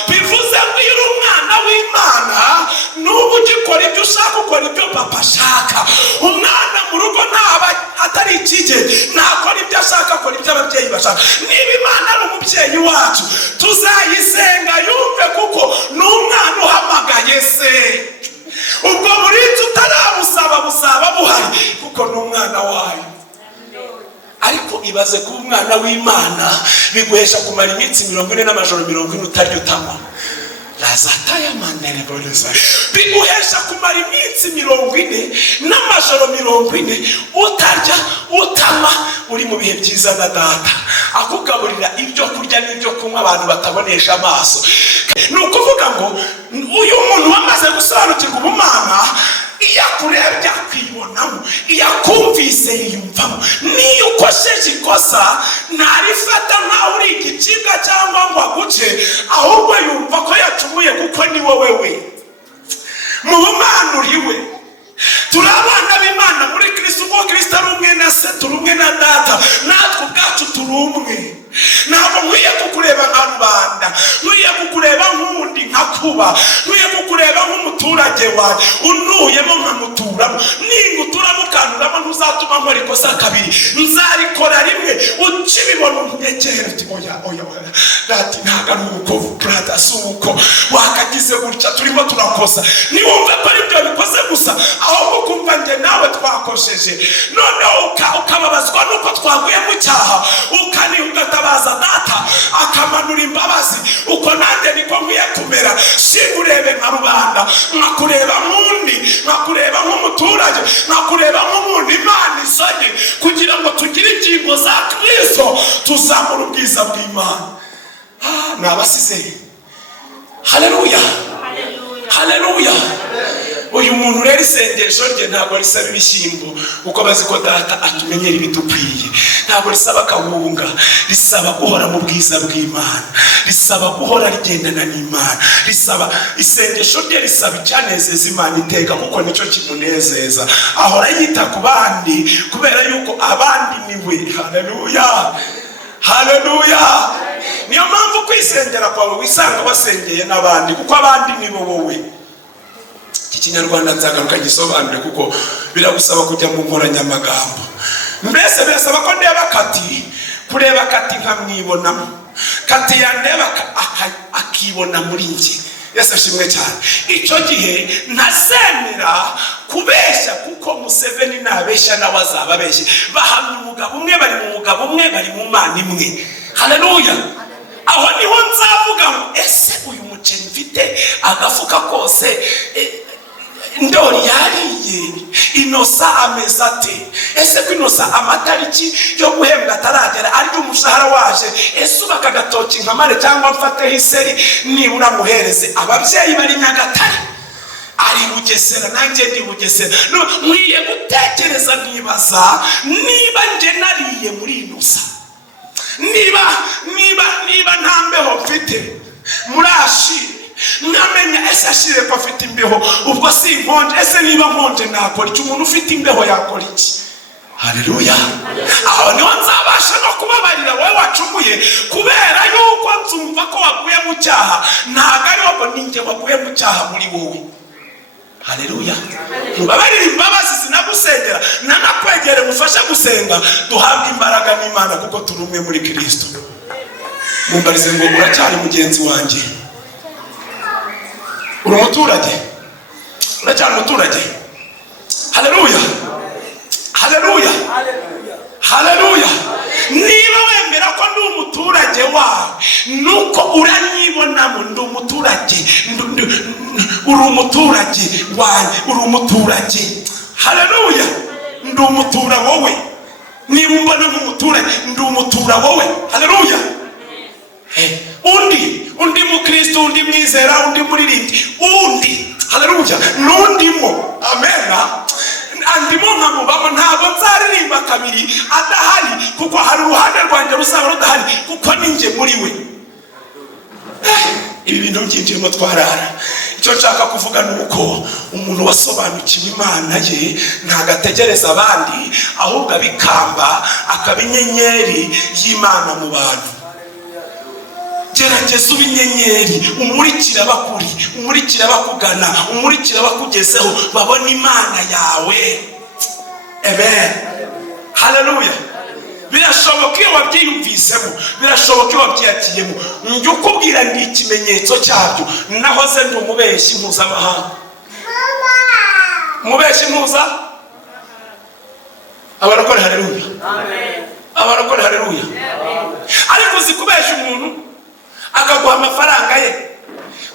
Bivuze ngo iyo uri umwana w'Imana n'ubu ugikora ibyo ushaka, ukora ibyo papa ashaka. Umwana mu rugo ntaba atari ikige, ntakora ibyo ashaka, akora ibyo ababyeyi bashaka. Niba Imana ari umubyeyi wacu, tuzayisenga yumve, kuko ni umwana uhamagaye se. Ubwo burinzi utaramusaba busaba buhari, kuko ni umwana wayo. Ariko ibaze kuba umwana w'Imana biguhesha kumara iminsi 40 n'amajoro 40 utarya utanywa. Lazataya manene boleza. Biguhesha kumara iminsi 40 n'amajoro 40 utarya utanywa, uri mu bihe byiza na data akugaburira ibyo kurya n'ibyo kunywa abantu batabonesha amaso. Ni ukuvuga ngo uyu muntu wamaze gusobanukirwa ubumana, iyo akurebye akwibonamo, iyo akumvise yiyumvamo. Niyo ukosheje ikosa ntarifata nkaho uri igicibwa cyangwa ngo aguce, ahubwo yumva ko yacumuye, kuko ni wowe we. Mu bumana uriwe. Turi abana b'Imana muri Kristo, ubwo Kristo ari umwe na se, turi umwe na data, natwe ubwacu turi umwe. Ntabwo nkwiye kukureba nka rubanda, nkwiye kukureba nk'undi nkakuba, nkwiye kukureba nk'umuturage wawe unuyemo nkamuturamo. Ninguturamo ukanduramo ntuzatuma nkora ikosa kabiri, nzarikora rimwe. Ukibibona unyegere uti oya dati ntabwo ari uko brother, si uko wakagize gutya, turimo turakosa. Niwumve ko ari byo bikoze gusa, ahubwo kumva njye nawe twakosheje, noneho ukababazwa nuko twaguye mu cyaha, ukatabaza data akamanura imbabazi. Uko nanjye niko nkwiye kumera. Singurebe nka rubanda, nkakureba nk'undi, nkakureba nk'umuturage, nkakureba nk'umuntu Imana isonye, kugira ngo tugire ingingo za Kristo, tuzamura ubwiza bw'Imana. Ni abasize. Haleluya, haleluya. Uyu muntu rero isengesho rye ntabwo risaba ibishyimbo, kuko bazi ko data atumenyera ibidukwiye. Ntabwo risaba akawunga, risaba guhora mu bwiza bw'Imana, risaba guhora rigendana n'Imana. Risaba isengesho rye, risaba icyanezeza Imana iteka, kuko nicyo kimunezeza. Ahora yita ku bandi kubera yuko abandi ni we. Haleluya, haleluya. Niyo mpamvu kwisengera kwawe wisanga wasengeye n'abandi, kuko abandi ni bo wowe. Ikinyarwanda nzagaruka gisobanure, kuko biragusaba kujya mu nkoranyamagambo. Mbese birasaba ko ndeba Kati, kureba Kati nkamwibonamo, Kati yandeba akibona muri njye. Yesu ashimwe cyane. Icyo gihe ntazemera kubeshya, kuko Museveni nabeshya nawe azababeshye. Bahamya umugabo umwe, bari mu mugabo umwe, bari mu Mana imwe. Haleluya. Aho niho nzavuga ngo ese uyu muceri mfite agafuka kose ndori yariye, Inosa ameze ate? Ese ko Inosa amatariki yo guhembwa ataragera, ariko umushahara waje, ese ubaka agatoki nkamare cyangwa mfateho iseri nibura muhereze? Ababyeyi bari Nyagatare, ari Bugesera, nanjye ndi Bugesera. Nkwiye gutekereza nibaza niba nje nariye muri Inosa, niba nta mbeho mfite muri Ashiri, nkamenya ese Ashire ko afite imbeho, ubwo si inkonje. Ese niba nkonje nakora iki? Umuntu ufite imbeho yakora iki? Haleluya. Aho niho nzabasha no kubabarira wowe wacumuye, kubera yuko nzumva ko waguye mu cyaha. Ntabwo ari wowe, ninjye waguye mu cyaha muri wowe. Haleluya. Mubabarire imbabazi zinagusengera, nanakwegere mufashe gusenga, duhabwe imbaraga n'Imana, kuko turi umwe muri Kristo. Mumbarize ngo uracyari mugenzi wanjye? Uri umuturage? Uracyari umuturage? Haleluya, haleluya, haleluya. Niba wemera ko ndi umuturage wawe, nuko uranyibonamo ndi umuturage, uri umuturage wanjye, uri umuturage. Haleluya. Ndi umutura wowe. Niba umbona nk'umuturage, ndi umutura wowe. Haleluya. Undi mu Kristo, undi mwizera, undi muririmbyi, undi. Haleluya. Nundimo. Amena. Andimo nkamubamo, ntabwo nzaririmba kabiri adahari, kuko hari uruhande rwanjye rusaba rudahari, kuko ninjye muri we. ibi bintu byinjirimo twarara. Icyo nshaka kuvuga ni uko umuntu wasobanukiwe Imana ye ntago ategereza abandi, ahubwo abikamba akaba inyenyeri y'Imana mu bantu. Gerageza ube inyenyeri, umurikira abakuri, umurikira abakugana, umurikira abakugezeho, babona Imana yawe. Amen. Haleluya. Birashoboka iyo wabyiyumvisemo, birashoboka iyo wabyiyakiyemo. Njye ukubwira ndi ikimenyetso cyabyo. Nahoze ndi umubeshyi mpuzamahanga. Umubeshyi mpuza? Abarokore haleluya. Amen. Abarokore haleluya. Ariko uzi kubeshya umuntu akaguha amafaranga ye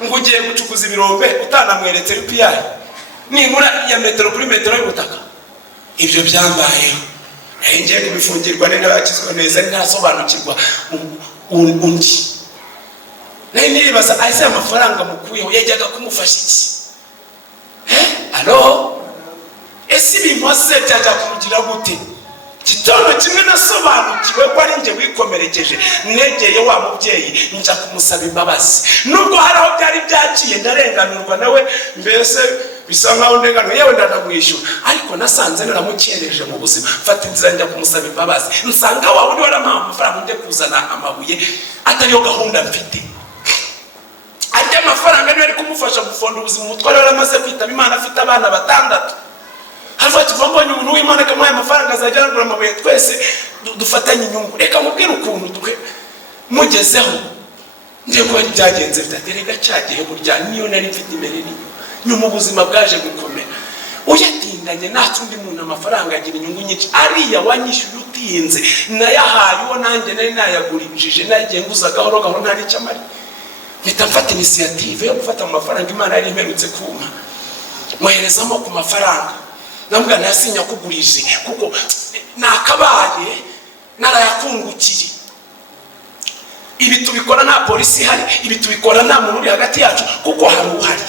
ngo ugiye gucukuza ibirombe utanamweretse RPI n'inkura ya metero kuri metero y'ubutaka. Ibyo byambayeho. Ngiye kubifungirwa nene bakizwa neza ntasobanukirwa undi. Naye nibaza ase amafaranga mukuyeho yajyaga kumufasha iki? Alo? Ese bimose byaja kumugira gute? Kitondo kimwe nasobanukiwe ko ari nje wikomerekeje, negeye wa mubyeyi nja kumusaba imbabazi. Nubwo haraho byari byaciye ndarenganurwa nawe, mbese bisa nkaho ndengano yewe ndanamwishyura, ariko nasanze naramukereje mu buzima. Fata inzira njya kumusaba imbabazi, nsanga wa wundi warampaye amafaranga njye kuzana amabuye atariyo gahunda mfite. Ajya amafaranga niyo ari kumufasha gufonda ubuzima. Umutware waramaze kwitaba Imana afite abana 6. Hafa tuvambonye umuntu w'Imana kamuhaye amafaranga azajya aragura amabuye, twese dufatanye inyungu. Reka mubwire ukuntu twe mugezeho nje ko byagenze bitaterega cyagihe burya niyo nari mfite imbere niyo nyuma ubuzima bwaje gukomera. Uyatindanye natundi muntu amafaranga agira inyungu nyinshi. Ariya wanyishyuye utinze nayahaye uwo nanjye nari nayagurishije, nagiye nguza gahoro gahoro ntari cyamari. Mpita mfata initiative yo gufata amafaranga Imana yari imperutse kuma mwoherezamo ku mafaranga. Nambwa nasinya kugurije kuko nakabaye narayakungukiye. Ibi tubikora nta polisi hari, ibi tubikora nta muntu uri hagati yacu kuko hari uhari.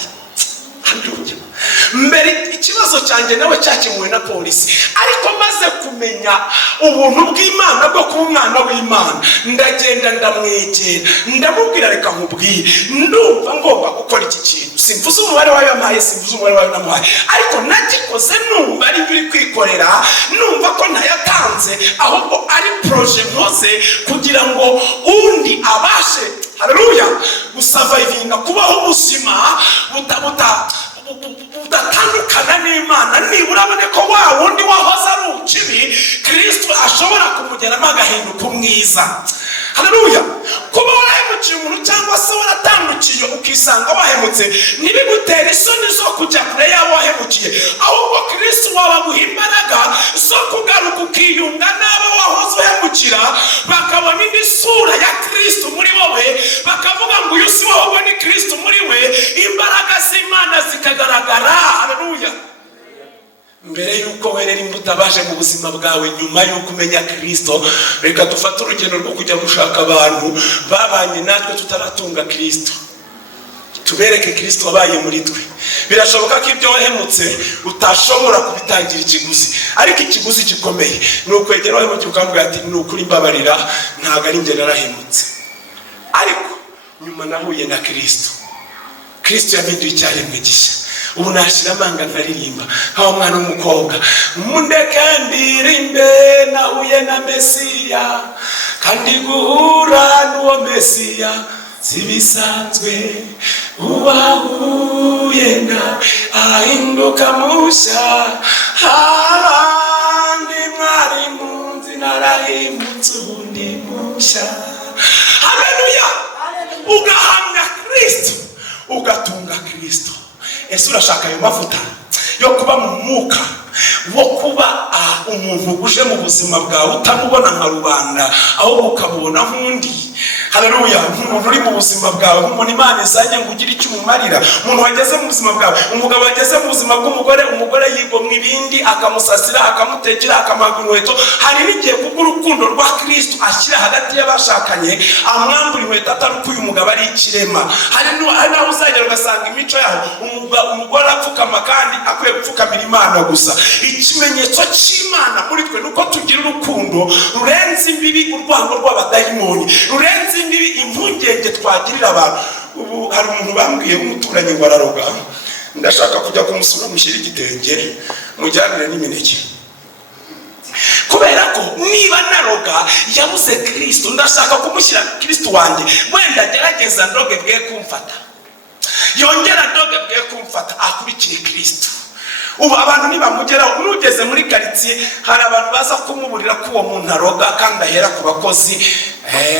Mbere ikibazo cyanjye nawe cyakemuwe na polisi, ariko maze kumenya ubuntu bw'Imana bwo kuba umwana w'Imana, ndagenda ndamwegera ndamubwira reka nkubwire ndumva ngomba gukora iki kintu. Simvuze umubare wayo amaye, simvuze umubare wayo namuhaye, ariko nagikoze numva ari biri kwikorera, numva ko ntayatanze ahubwo ari projet nkoze kugira ngo undi abashe haleluya gusavayivinga, kubaho ubuzima budatandukana n'Imana. Nibura abone ko wa wundi wahoze ari ukibi Kristo ashobora kumugeramo agahinduka umwiza. Haleluya. Kuba warahemukiye umuntu cyangwa se waratandukiye ukisanga wahemutse ntibigutera isoni zo kujya kure y'abo wahemukiye, ahubwo Kristo wabaguha imbaraga zo kugaruka ukiyunga n'abo wahoze uhemukira, bakabona indi sura ya Kristo muri wowe, bakavuga ngo uyu si wowe ni Kristo muri we, imbaraga z'Imana zikagaragara. Haleluya. Mbere yuko werera imbuto abaje mu buzima bwawe nyuma yuko umenya Kristo, reka dufate urugendo rwo kujya gushaka abantu babanye natwe tutaratunga Kristo, tubereke Kristo wabaye muri twe. Birashoboka ko ibyo wahemutse utashobora kubitangira ikiguzi, ariko ikiguzi gikomeye ni ukwegera wahemutse ukamubwira ati ni ukuri mbabarira, ntabwo ari njye narahemutse, ariko nyuma nahuye na Kristo. Kristo yampinduye icyaremwe gishya. Ubu nashira amanga nkaririmba nkaho umwana w'umukobwa, mundeke ndirimbe nahuye na Mesiya, kandi guhura n'uwo Mesiya zibisanzwe. Uwahuye nawe ahinduka mushya, ahandi mwari munsi narahimutse ubundi mushya. Haleluya. Ugahamya Kristo, ugatunga Kristo. Ese urashaka ayo mavuta yo kuba mu mwuka, wo kuba umuntu uje mu buzima bwawe utamubona nka rubanda ahubwo ukamubona nk'undi? Haleluya. Umuntu uri mu buzima bwawe nk'umuntu Imana izanye ngo ugire icyo umumarira. Umuntu wageze mu buzima bwawe, umugabo wageze mu buzima bw'umugore, umugore yigomwa ibindi akamusasira, akamutekera, akamuha inkweto. Hari n'igihe kubw'urukundo rwa Kristo ashyira hagati y'abashakanye, amwambura inkweto atari uko uyu mugabo ari ikirema. Hari naho uzagera ugasanga imico yaho umugore apfukama kandi akwiye gupfukamira Imana gusa. Ikimenyetso cy'Imana muri twe nuko tugira urukundo rurenze imbibi urwango rw'abadayimoni, rurenze imbibi impungenge twagirira abantu. ubu hari umuntu bambwiye umuturanyi ngo araroga, ndashaka kujya kumusura mushyira igitenge mujyanire n'imineke, kubera ko niba naroga yabuze Kristo, ndashaka kumushyira Kristo wanjye, wenda gerageza ndoge bwe kumfata, yongera ndoge bwe kumfata, akurikire Kristo. Ubu abantu nibamugeraho, nugeze muri quartier hari abantu baza kumuburira ko uwo muntu aroga kandi ahera ku bakozi,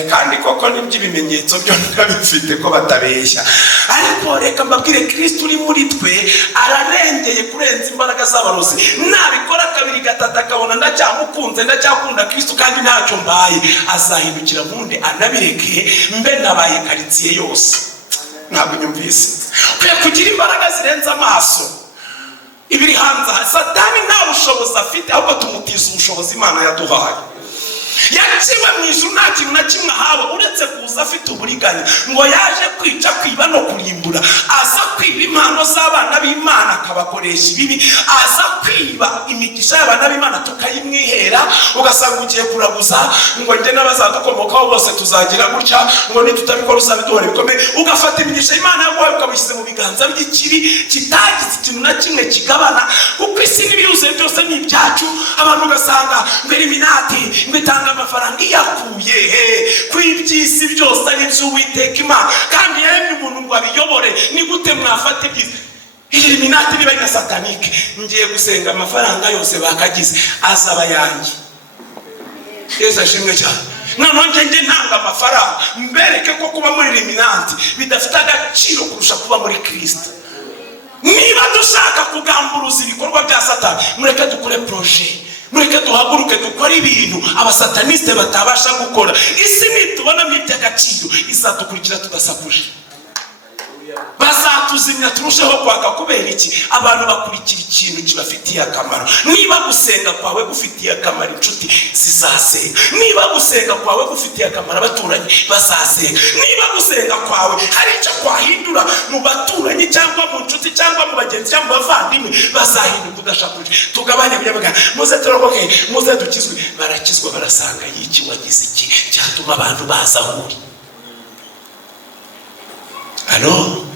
kandi koko nibyo ibimenyetso byo ndabifite ko batabeshya. Ariko reka mbabwire, Kristo uri muri twe ararengeye kurenza imbaraga z'abarozi. Nabikora kabiri gatatu akabona ndacyamukunze, ndacyakunda Kristo kandi ntacyo mbaye, azahindukira bundi anabireke mbe nabaye quartier yose. Ntabwo nyumvise kwiye kugira imbaraga zirenza amaso ibiri hanze. Satani nta bushobozi afite, ahubwo tumutiza ubushobozi Imana yaduhaye. Yaciwe mu ijuru nta kintu na kimwe ahawe uretse kuza afite uburiganya, ngo yaje kwica, kwiba no kurimbura. Aza kwiba impano z'abana b'Imana akabakoresha ibibi, aza kwiba imigisha y'abana b'Imana tukayimwihera, ugasanga ugiye kuraguza ngo njye n'abazadukomokaho bose tuzagira gutya, ngo nitutabikora uzabiduhora bikomeye. Ugafata imigisha y'Imana yaguhaye ukabishyize mu biganza by'ikiri kitagize ikintu na kimwe kigabana, kuko isi n'ibiyuzuye byose ni ibyacu. Abantu ugasanga ngo Illuminati ngo itanga amafaranga iyakuye kw'iby'isi byose ari by'Uwiteka Imana, kandi yaremye umuntu ngo abiyobore. Ni gute mwafata ibyiza? Illuminati niba ari satanike, ngiye gusenga amafaranga yose bakagize azaba yanjye. Yesu ashimwe cyane. Noneho njye ntanga amafaranga mbereke ko kuba muri Illuminati bidafite agaciro kurusha kuba muri Kristo. Niba dushaka kugamburuza ibikorwa bya Satani, mureke dukore projet, mureke duhaguruke dukora ibintu abasataniste batabasha gukora. Isi nitubona iby'agaciro izadukurikira tudasakuje, bazatuzimya turusheho kwaka. Kubera iki? Abantu bakurikira ikintu kibafitiye akamaro. Niba gusenga kwawe gufitiye akamaro inshuti zizasenga, niba gusenga kwawe gufitiye akamaro abaturanyi bazasenga, niba gusenga kwawe hari icyo kwahindura mu baturanyi cyangwa mu nshuti cyangwa mu bagenzi cyangwa mu bavandimwe, bazahinduka udashakuje. Tugabanye by'abagana, muze turokoke, muze dukizwe. Barakizwa, barasanga y'iki wagize iki cyatuma abantu baza huri. Alo,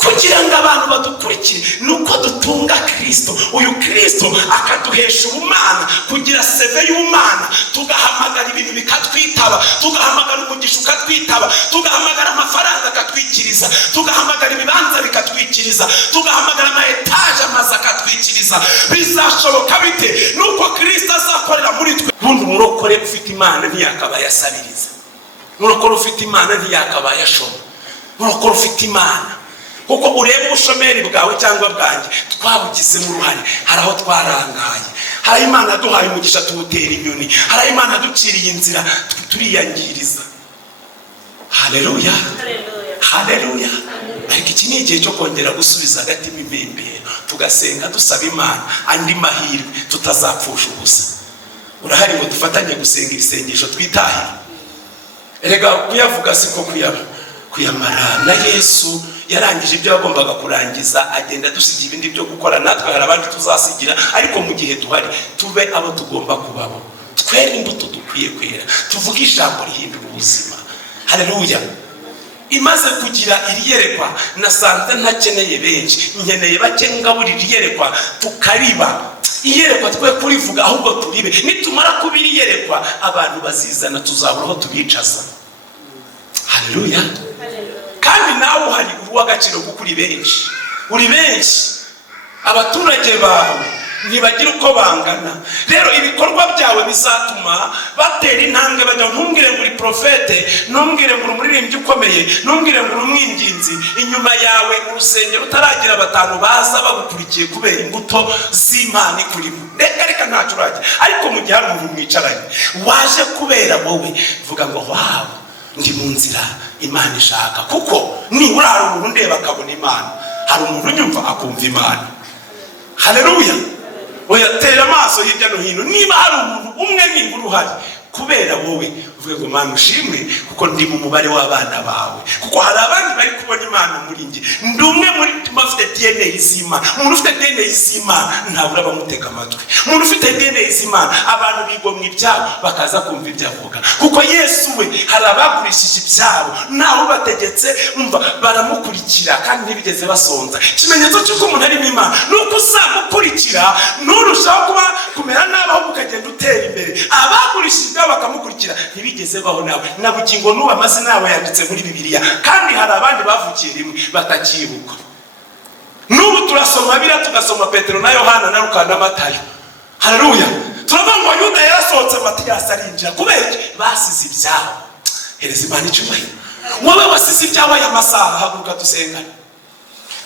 kugira ngo abantu badukurikire nuko dutunga Kristo. Uyu Kristo akaduhesha ubumana, kugira seve y'Umana, tugahamagara ibintu bikatwitaba, tugahamagara umugisha ukatwitaba, tugahamagara amafaranga akatwikiriza, tugahamagara ibibanza bikatwikiriza, tugahamagara ama etaje amaze akatwikiriza. Bizashoboka bite? Nuko Kristo azakorera muri twe. Bundi umurokore ufite Imana ntiyakabaye asabiriza, umurokore ufite Imana ntiyakabaye ashoma, umurokore ufite Imana. Kuko ureba ubushomeri bwawe cyangwa bwanjye twabugizemo uruhare. Hari aho twarangaye, hari Imana yaduhaye umugisha tuwutera inyoni, hari Imana yaduciriye inzira turiyangiriza. Haleluya, haleluya. Ariko iki ni igihe cyo kongera gusubiza agatima impembero, tugasenga dusaba Imana andi mahirwe tutazapfusha ubusa. Urahari ngo dufatanye gusenga isengesho twitahira. Erega kuyavuga siko kuyamara. Na Yesu yarangije ibyo yagombaga kurangiza, agenda dusigira ibindi byo gukora. Natwe hari abandi tuzasigira, ariko mu gihe duhari tube abo tugomba kubabo, twere imbuto dukwiye kwera, tuvuge ijambo rihindura ubuzima. Haleluya. Imaze kugira iriyerekwa, nasanze ntakeneye benshi, nkeneye bake ngaburira iyerekwa tukariba. Iyerekwa twe kurivuga ahubwo turibe. Nitumara kubira iyerekwa abantu bazizana, tuzaburaho tubicaza. Haleluya. Kandi nawe uhari uw'agaciro kuko uri benshi, uri benshi. Abaturage bawe ntibagira uko bangana. Rero ibikorwa byawe bizatuma batera intambwe bajya. Ntumbwire ngo uri profete, ntumbwire ngo uri umuririmbyi ukomeye, ntumbwire ngo uri umwinginzi. Inyuma yawe mu rusengero utaragira batanu baza bagukurikiye kubera imbuto z'Imana ikurimo. Reka ntacyo uragira. Ariko mu gihe hari umuntu mwicaranye waje kubera wowe, vuga ngo wawe ndi mu nzira Imana ishaka. Kuko nibura hari umuntu ndeba akabona Imana, hari umuntu unyumva akumva Imana. Haleluya. Oyatera amaso hirya no hino. Niba hari umuntu umwe nibura uhari, kubera wowe uvuge ngo Mana ushimwe kuko ndi mu mubare w'abana bawe, kuko hari abandi bari kubona Imana muri njye. Ndi umwe muri bafite DNA y'Imana. Umuntu ufite DNA y'Imana ntabura bamutega amatwi. Umuntu ufite DNA y'Imana abantu bigomwa ibyabo bakaza kumva ibyo avuga, kuko Yesu we hari abagurishije ibyabo naho bategetse umva baramukurikira kandi ntibigeze basonza. Ikimenyetso cy'uko umuntu ari Imana nuko uzamukurikira nurushaho kuba kumera nabi aho ukagenda utera imbere. Abagurishije ibyabo bakamukurikira ntibigeze baho nawe na bugingo n'ubu amazina yabo yanditse muri Bibiliya, kandi hari abandi bavukiye rimwe batakibuka. N'ubu turasoma Bibiliya tugasoma Petero na Yohana na Luka na Matayo. Haleluya. Turavuga ngo Yuda yarasohotse Matiyasi arinjira kubera basize ibyabo. Hereza Imana icyubahiro. Wowe wasize ibyabo aya masaha haguruka dusengane.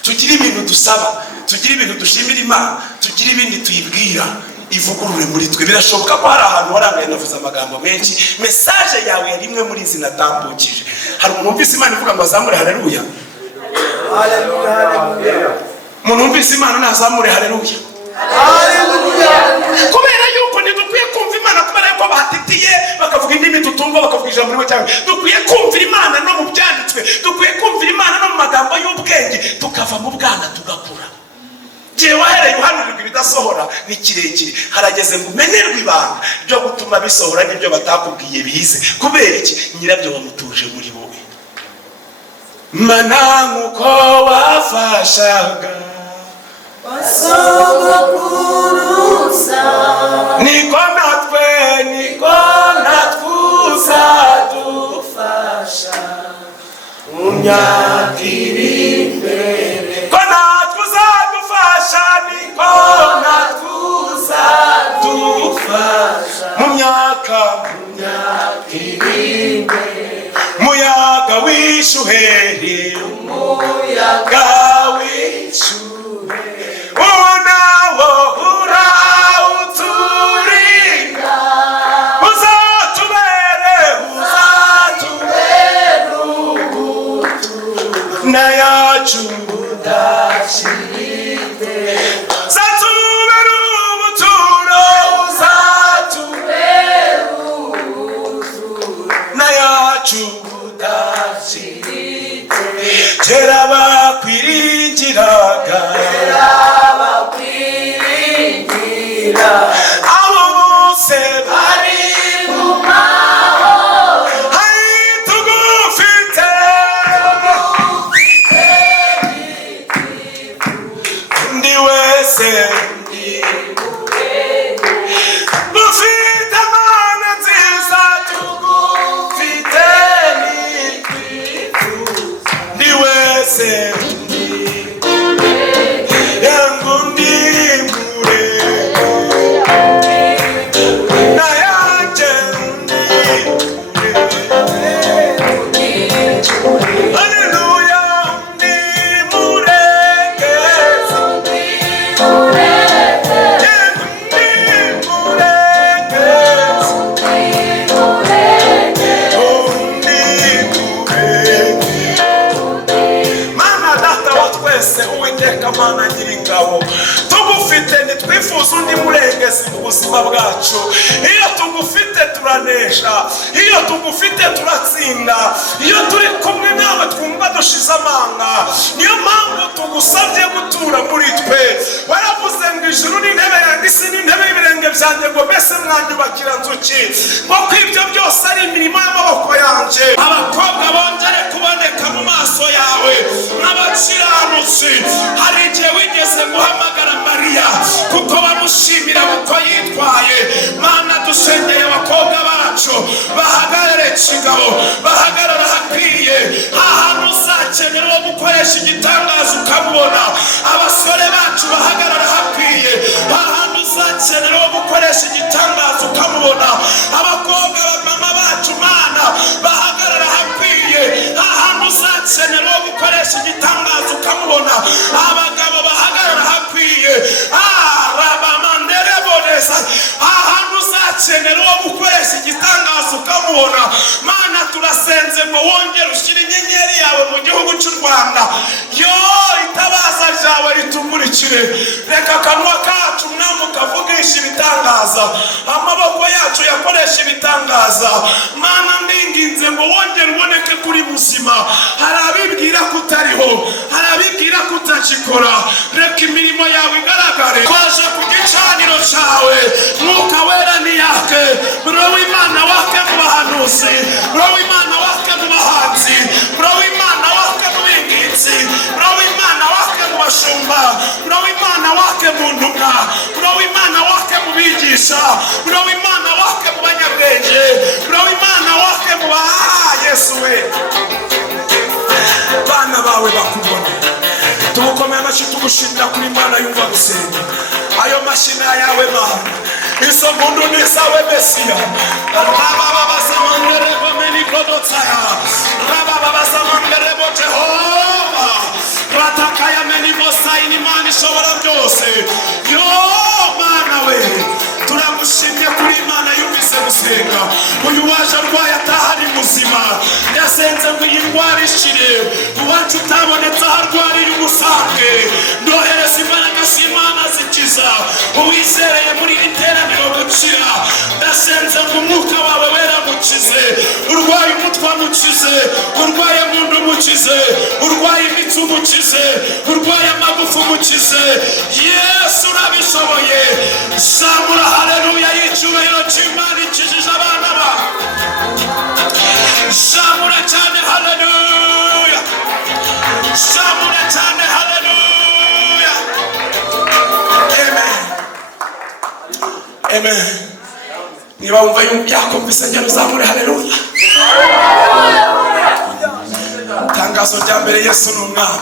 Tugira ibintu dusaba, tugira ibintu dushimira Imana, tugira ibindi tuyibwira ivugurure muri twe. Birashoboka ko hari ahantu warangaye navuze amagambo menshi, message yawe yari imwe muri izi natambukije. Hari umuntu wumvise Imana ivuga ngo azamure haleluya. Haleluya, haleluya. Umuntu wumvise Imana nazamure haleluya. Haleluya. Kubera yuko ntidukwiye kumva Imana kubera yuko bahatitiye bakavuga indimi tutumva bakavuga ijambo rimwe cyangwa. Dukwiye kumvira Imana no mu byanditswe, dukwiye kumvira Imana no mu magambo y'ubwenge, tukava mu bwana tugakura. Jewe wahereye uhanurirwa ibidasohora ni kirekire, harageze ngo umenerwe ibanga ryo gutuma bisohora n'ibyo batakubwiye bize. Kubera iki? Nyirabyo wamutuje muri wowe. Mana nkuko wafashaga basogokuruza niko natwe uzadufasha mu myaka iri imbere. Ko natwe uzadufasha, niko natwe uzadufasha mu myaka iri imbere. Muyaga w'ishuheri, umuyaga w'ishuheri unawo urawuturinda. Uzatubere na yacu udashirite. Uzatubere ubuturo, uzatubere na yacu udashirite. Kera bakwiringiraga, abo bose bari mu mahoro. Hari tugufite ndi wese dufite Mana nziza, tugufite ndi wese yangu ndi mure na yanje haleluya ndi mureke Mana nyiringabo, tugufite nitwifuza undi murengezi mu buzima bwacu. Iyo tugufite turanesha, iyo tugufite turatsinda, iyo turi kumwe nawe twumva dushize amanga. Niyo mpamvu tugusabye gutura muri twe. Waravuze ngo ijuru n'intebe yanjye, isi n'intebe y'ibirenge byanjye, ngo mbese mwanyubakira nzuki, ngo ko ibyo byose ari imirimo y'amaboko yanjye. Abakobwa bongere kuboneka mu maso yawe nk'abakiranutsi. Hari igihe wigeze guhamagara Mariya kuko bamushimira kuko yitwaye. Mana dusengeye abakobwa bacu bahagarare kigabo, bahagarara hakwiye. Ahantu uzakenera wo gukoresha igitangazo ukamubona. Abasore bacu bahagarara hakwiye. Ahantu uzakenera wo gukoresha igitangazo ukamubona. Abakobwa bamama bacu Mana bahagarara hakwiye. Ahantu uzakenera wo gukoresha igitangazo ukamubona. Abagabo bahagarara hakwiye. Rabamandereboneza ahantu uzakenera wo gukoresha igitangazo ukamubona. Mana turasenze ngo wongere ushyire inyenyeri yawe mu gihugu cy'u Rwanda. Yo itabaza ryawe ritumurikire. Reka akanwa kacu mwami ukavugisha ibitangaza, amaboko yacu yakoresha ibitangaza. Mana ndinginze ngo wongere uboneke kuri muzima. Hari abibwira ko utariho, hari abibwira ko utakikora. Reka imirimo yawe igaragare. Twaje ku gicaniro cyawe, Mwuka Wera niyake. Roho w'Imana wake mu bahanuzi, Roho w'Imana wake mu bahanzi, Roho w'Imana wake mu b'inginzi, Roho w'Imana wake mu bashumba, Roho w'Imana wake mu ntumwa, Roho w'Imana wake mu bigisha, Roho w'Imana wake mu banyabwenge, Roho w'Imana wake mu Yesu we. Bana bawe bakubone, tugukomeye amashyi tugushimira kuri Imana yumva gusenga. Ayo mashina yawe Mana, izo mundu ni zawe Mesiya. Rabababazamandere bomeni kodotaya, rabababazamandere bo Jehova, ratakaya meni mosaini Imana ishobora byose. Yo Mana we, turagushimye kuri Imana yumvise gusenga. Uyu waje arwaye atahari muzima, yasenze ngo iyi ndwara ishire. Uwacu utabonetse aho arwariye umusange, ndohereza imbaraga z'Imana zikiza. Uwizereye muri iri teraniro gukira, ndasenze ngo umwuka wawe wera mukize. Urwaye umutwe mukize, urwaye mu nda mukize, urwaye imitsi mukize, urwaye amagufa mukize. Yesu urabishoboye. Zamura haleluya y'icyubahiro cy'Imana ikijije abana ba. Zamura cyane haleluya, zamura cyane haleluya. Amen, amen. Niba wumva yakumvise njya uzamure haleluya. Tangazo rya mbere, Yesu ni umwami.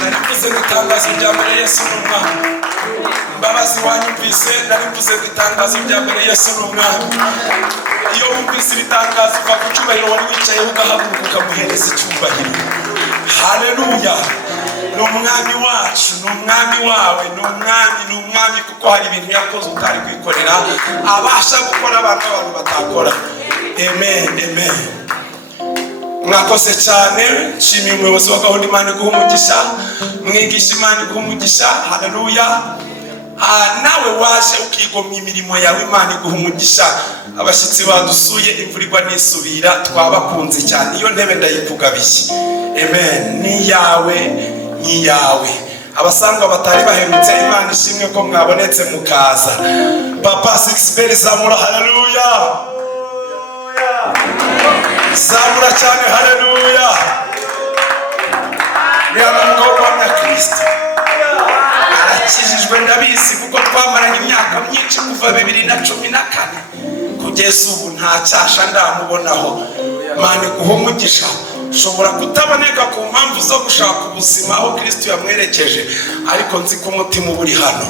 Narivuze ngo itangazo rya mbere, Yesu ni umwami. Mbabazi wanyumvise, narivuze ngo itangazo rya mbere, Yesu ni umwami. Iyo wumvise ibitangazo uva ku cyubahiro wari wicaye ugahaguruka ukamuhereza icyubahiro. Haleluya. Ni umwami wacu, ni umwami wawe, ni umwami kuko hari ibintu yakoze utari kwikorera, abasha gukora abantu batakora. Amen, amen. Mwakoze cyane. Nshimiye umuyobozi wa gahunda Imana iguha umugisha, mwigisha Imana iguha umugisha. Haleluya. Nawe waje ukigomwa imirimo yawe, Imana iguha umugisha. Abashyitsi badusuye, imvura igwa nisubira, twabakunze cyane. Iyo ntebe ndayikugabiye. Amen. Ni yawe. Abasangwa batari bahemutse, Imana ishimwe ko mwabonetse mukaza. Papa Sixbert zamura haleluya. Zamura cyane haleluya. Niyamukobwa wa Kristo arakijijwe ndabizi kuko twamaranye imyaka myinshi kuva 2014 kugeza ubu nta cyasha ndamubonaho. Imana iguha umugisha. Ushobora kutaboneka ku mpamvu zo gushaka ubuzima aho Kristo yamwerekeje, ariko nzi ko umutima uri hano.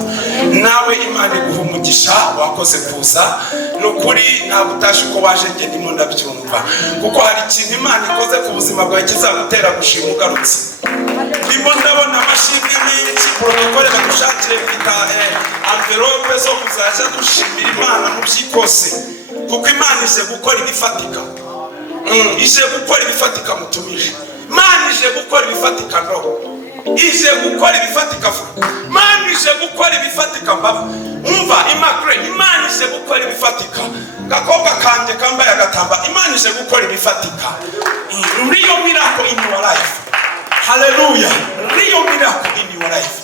Nawe Imana iguha umugisha. Wakoze kuza, nukuri ntabwo utaje ko waje nge ndimo ndabyumva, kuko hari ikintu Imana ikoze ku buzima bwawe kizagutera gushima ugarutse. Ndimo ndabona amashimwe menshi, protokole bagushakire kwita envelope zo kuzaza gushimira Imana mu byikose, kuko Imana ije gukora ibifatika. Ije gukora ibifatika mutumije. Imana ije gukora ibifatika roho. Ije gukora ibifatika vuba. Imana ije gukora ibifatika mbaba. Umva Immaculate, Imana ije gukora ibifatika. Gakobwa kanje kambaye agatamba, Imana ije gukora ibifatika. Real miracle in your life. Hallelujah. Real miracle in your life.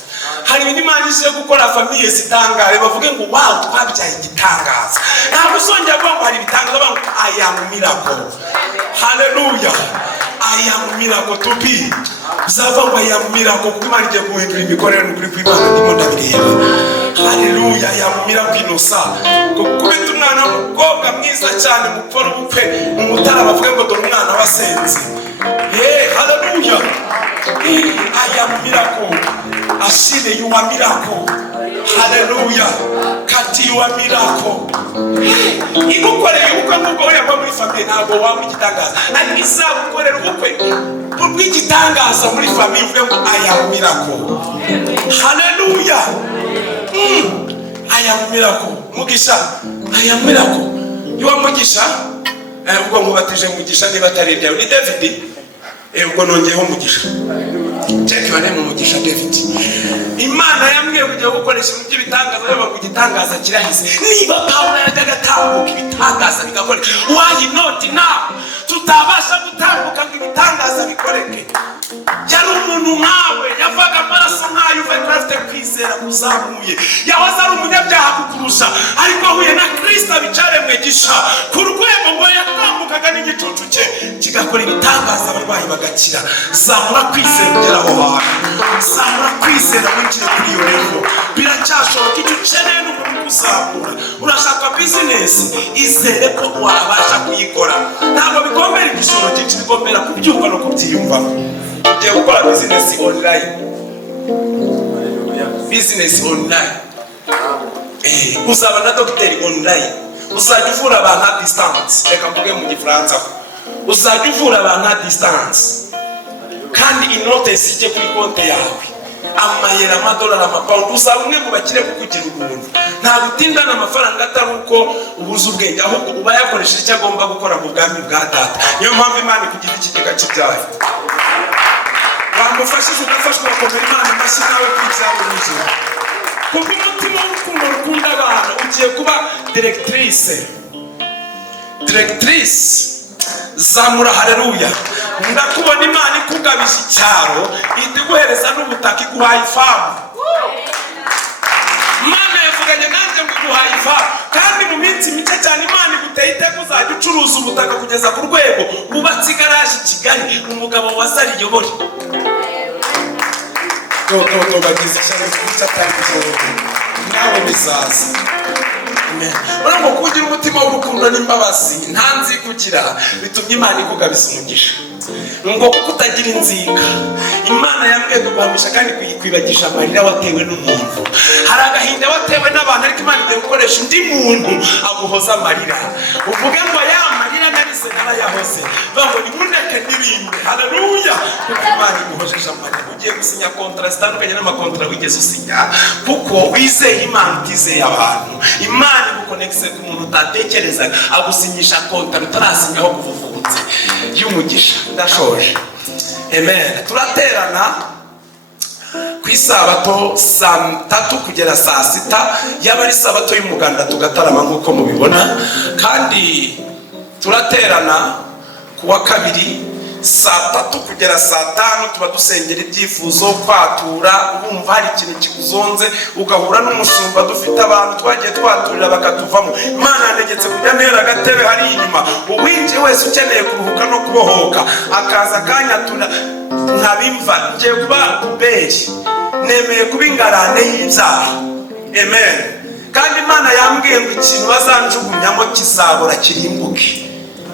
Hari ibintu Imana ije gukora famiye zitangare, bavuge ngo wow twabyaye igitangaza. Ntabwo uzongera ngo hari ibitangaza, bavuga I am miracle. Hallelujah. I am miracle to be. Zava ngo I am miracle kuko Imana igiye guhindura imikorere n'ukuri kw'Imana ndimo ndabireba. Hallelujah. I am miracle inosa. Kubita umwana w'umukobwa mwiza cyane mukora ubukwe umutara bavuge ngo dore umwana wasenze. Hallelujah. I am miracle. Ashile you are miracle. Hallelujah. Kati you are miracle. Igukoreye ubukwe n'ubwo yaba muri famille ntabwo waba igitangaza. Ariko izagukorera ubukwe bw'igitangaza muri famille uvuge ngo I am miracle. Hallelujah. I am miracle. Mugisha. I am miracle. You are Mugisha. Ubwo mubatije Mugisha niba atari ibyawe ni David. ubwo nongeyeho umugisha. Check bane mu mugisha David. Imana yambwiye kujya gukoresha mu by'ibitangaza baba ku gitangaza kirahise. Niba Pawulo yajyaga atambuka ibitangaza bigakora, why not now? Tutabasha gutambuka ngo ibitangaza bikoreke. Yari umuntu nkawe, yavaga amaraso nkayo, afite kwizera kuzamuye. Yahoze ari umunyabyaha kukurusha, ariko ahuye na Kristo abicaremwe gisha. Ku rwego ngo yatambukaga n'igicucu cye kigakora ibitangaza, abarwayi bagakira. Zamura kwizera ugera aho hantu, zamura kwizera winjire kuri iyo level. Biracyashoboka, icyo ukeneye ni umuntu kuzamura. Urashaka business, izere ko wabasha kuyikora. Ntabwo bigombera igishoro cyinshi, bigombera kubyumva no kubyiyumvamo. Ugiye gukora business online, business online, uzaba na dogiteri online, uzajya uvura abantu à distance. Reka mvuge mu gifaransa, uzajya uvura abantu à distance, kandi inote zijye kuri konti yawe, amayera, amadolari, amapawundi. Uzaba umwe mu bakire kukugira ubuntu. Ntabwo utindana amafaranga atari uko ubuze ubwenge, ahubwo uba yakoresheje icyo agomba gukora mu bwami bwa data. Niyo mpamvu Imana ikugira ikigega cy'ibyawe. Wamufashije ugafashwa, bakomera Imana amashyi nawe kw'ibyawe n'ijuru. Kuko umutima w'urukundo rukunda abantu ugiye kuba directrice. Zamura haleluya. Ndakubona Imana ikugabije icyaro, iguhereza n'ubutaka, iguhaye ifamu. Imana yavuganye nanjye ngo iguhaye ifamu, kandi mu minsi mike cyane Imana iguteye iteka uzajya ucuruza ubutaka kugeza ku rwego wubatse igaraje i Kigali, umugabo wazariyobore. Toto bagize cyane kuca atari nawe bizaza. Urumva kugira umutima w'urukundo n'imbabazi ntanzi kugira bitumye Imana ikugabiza umugisha. Ngo kuko utagira inzika, Imana yambwiye kugwamisha kandi kwibagisha amarira watewe n'umuntu. Hari agahinda watewe n'abantu, ariko Imana igiye gukoresha undi muntu aguhoza amarira. Uvuge ngo ya marira narise narayahoze, baho nimuneke n'ibindi. Haleluya. Kuko Imana iguhojeje amarira. Ugiye gusinya kontra zitandukanye n'amakontra wigeze usinya, kuko wizeye Imana utizeye abantu. Imana igukonekise ku muntu utatekerezaga, agusinyisha kontra utarasinyaho kuvuvutse y'umugisha. Ndashoje. Amen. Turaterana ku isabato saa 3 kugera saa 6, yaba ari sabato y'umuganda tugatarama nk'uko mubibona. Kandi turaterana ku wa kabiri saa 3 kugera saa 5, tuba dusengera ibyifuzo, kwatura. Urumva hari ikintu kikuzonze, ugahura n'umushumba, dufite abantu twagiye twaturira bakatuvamo. Imana yanegetse kujya ntera agatebe hari inyuma, uwinjiye wese ukeneye kuruhuka no kubohoka akaza akanyatura. Ntabimva, ngiye kuba kuberi, nemeye kuba ingarane y'ibyaha. Amen. Kandi Imana yambwiye ngo ikintu bazanjugunyamo kizabura kirimbuke.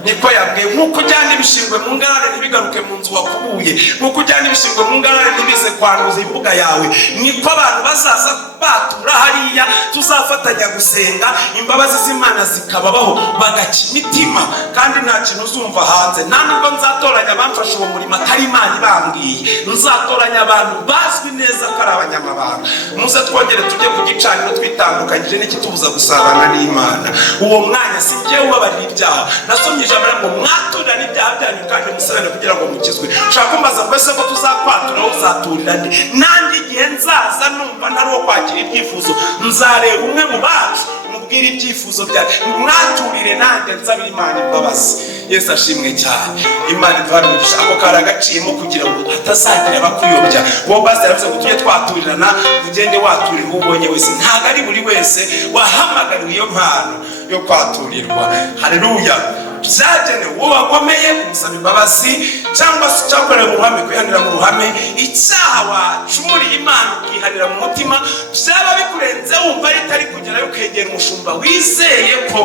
Niko yabwiye, nk'uko ujyana ibishingwe mu ngarane ntibigaruke mu nzu wakubuye, nk'uko ujyana ibishingwe mu ngarane ntibize kwanduza imbuga yawe, niko abantu bazaza batura hariya. Tuzafatanya gusenga, imbabazi z'Imana zikababaho, bagaca imitima. Kandi nta kintu uzumva hanze. Nta nubwo nzatoranya abamfasha uwo murimo atari Imana ibambwiye. Nzatoranya abantu bazwi neza ko ari abanyamabanga. Muze twongere tujye ku gicaniro twitandukanyije n'ikitubuza gusabana n'Imana. Uwo mwanya si njyewe ubabarira ibyaha. Nasomye ijambo ngo mwaturira n'ibyaha byanyu kandi musabane kugira ngo mukizwe. Ushaka kumbaza ngo ese ko tuzakwatura aho uzaturira nde? Nanjye igihe nzaza numva ntari uwo kwakira ibyifuzo, nzareba umwe mu bacu mubwire ibyifuzo byawe, mwaturire nanjye nsabira Imana imbabazi. Yesu ashimwe cyane. Imana iduhane umugisha. Ako kari agaciyemo kugira ngo hatazagira abakuyobya. Uwo pastor yavuze ngo tujye twaturirana, ugende waturira uwo ubonye wese. Ntabwo ari buri wese wahamagariwe iyo mpano yo kwaturirwa. Haleluya. Byagenewe uwo wakomeye kumusaba imbabazi, cyangwa se cyakorera mu ruhame, kwihanira mu ruhame. Icyaha wacumuriye Imana ukihanira mu mutima, byaba bikurenze wumva ritari kugerayo, ukegera umushumba wizeye ko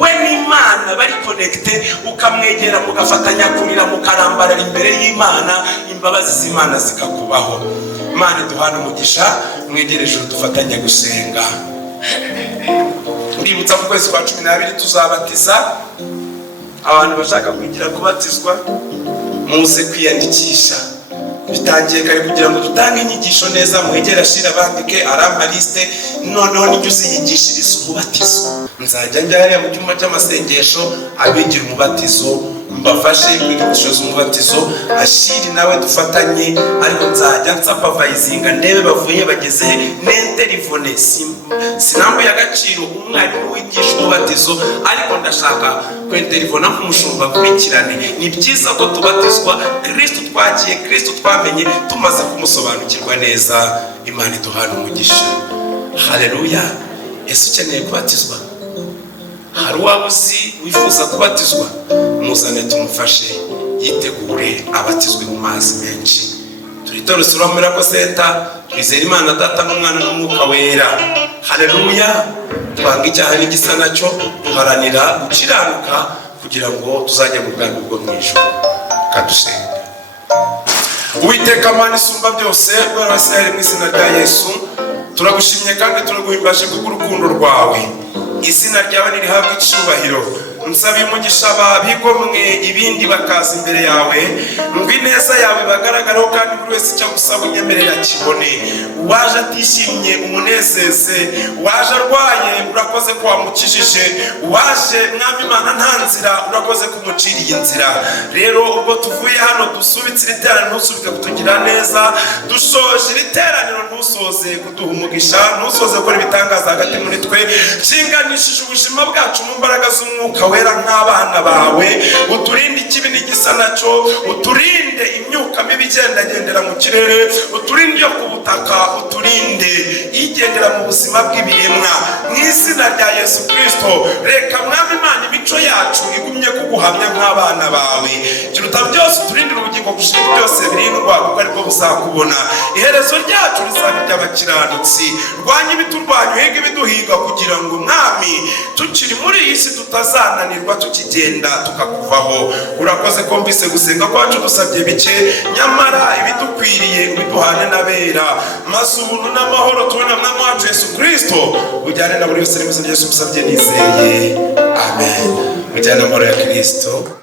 we n'Imana bari connecte, ukamwegera mugafatanya kurira, mukarambarara imbere y'Imana, imbabazi z'Imana zikakubaho. Imana iduhane umugisha. Mwegereje dufatanye gusenga. Ndibutsa mu kwezi kwa 12 tuzabatiza abantu bashaka kugira kubatizwa. Muze kwiyandikisha, bitangiye kare kugira ngo dutange inyigisho neza. Mwegera shira bandike aramba liste, noneho n'ibyo uziyigishiriza umubatizo. Nzajya njya hariya mu cyumba cy'amasengesho abigira umubatizo mbafashe kwiga inyigisho z'umubatizo. Ashiri nawe dufatanye, ariko nzajya nsapavayizinga ndebe bavuye bageze n'interivone. Sinambuye agaciro umwarimu wigisha umubatizo, ariko ndashaka kwinterivona nk'umushumba akurikirane. Ni byiza ko tubatizwa Kristo twagiye, Kristo twamenye, tumaze kumusobanukirwa neza. Imana iduhana umugisha. Haleluya. Ese ukeneye kubatizwa? Hari uwaba uzi wifuza kubatizwa? Muzane tumufashe yitegure abatizwe mu mazi menshi. Turitora Suromera ko senta, twizera Imana Data n'Umwana n'Umwuka Wera. Haleluya. Twanga icyaha n'igisa nacyo, duharanira gukiranuka kugira ngo tuzajya mu bwami bwo mu ijuru. Kadusenga. Uwiteka Mana isumba byose, Bwana Isirayeli, mu izina rya Yesu turagushimye kandi turaguhimbaje kubw'urukundo rwawe. Izina ryawe nirihabwe icyubahiro. Nsaba umugisha ababigomwe ibindi bakaza imbere yawe, ngo ineza yawe bagaragaraho, kandi buri wese icyo agusaba unyemerera kibone. Uwaje atishimye umunezeze, uwaje arwaye urakoze ko wamukijije, uwaje Mwami Imana nta nzira urakoze kumuciriye inzira. Rero ubwo tuvuye hano dusubitse iri teraniro, ntusubike kutugira neza. Dushoje iri teraniro ntusoze kuduha umugisha, ntusoze gukora ibitangaza hagati muri twe. Shinganishije ubuzima bwacu mu mbaraga z'Umwuka Wera nk'abana bawe. Uturinde ikibi n'igisa nacyo, uturinde imyuka mibi igendagendera mu kirere, uturinde iyo ku butaka, uturinde igendera mu buzima bw'ibiremwa. Mu izina rya Yesu Kristo, reka Mwami Imana imico yacu igumye kuguhamya nk'abana bawe. Kiruta byose uturindire ubugingo gushika byose birindwa, kuko aribwo buzakubona. Iherezo ryacu rizaba iry'abakiranutsi. Rwanya ibiturwanya, uhige ibiduhiga, kugira ngo Mwami tukiri muri iyi si tutazananirwa tukigenda tukakuvaho. Urakoze ko mbise gusenga kwacu dusabye bike, nyamara ibidukwiriye ubiduhane n'abera, maze ubuntu n'amahoro tubona Mwami wacu Yesu Kristo ujyane na buri wese. N'izina rya Yesu musabye nizeye, amen. Mujyane amahoro ya Kristo.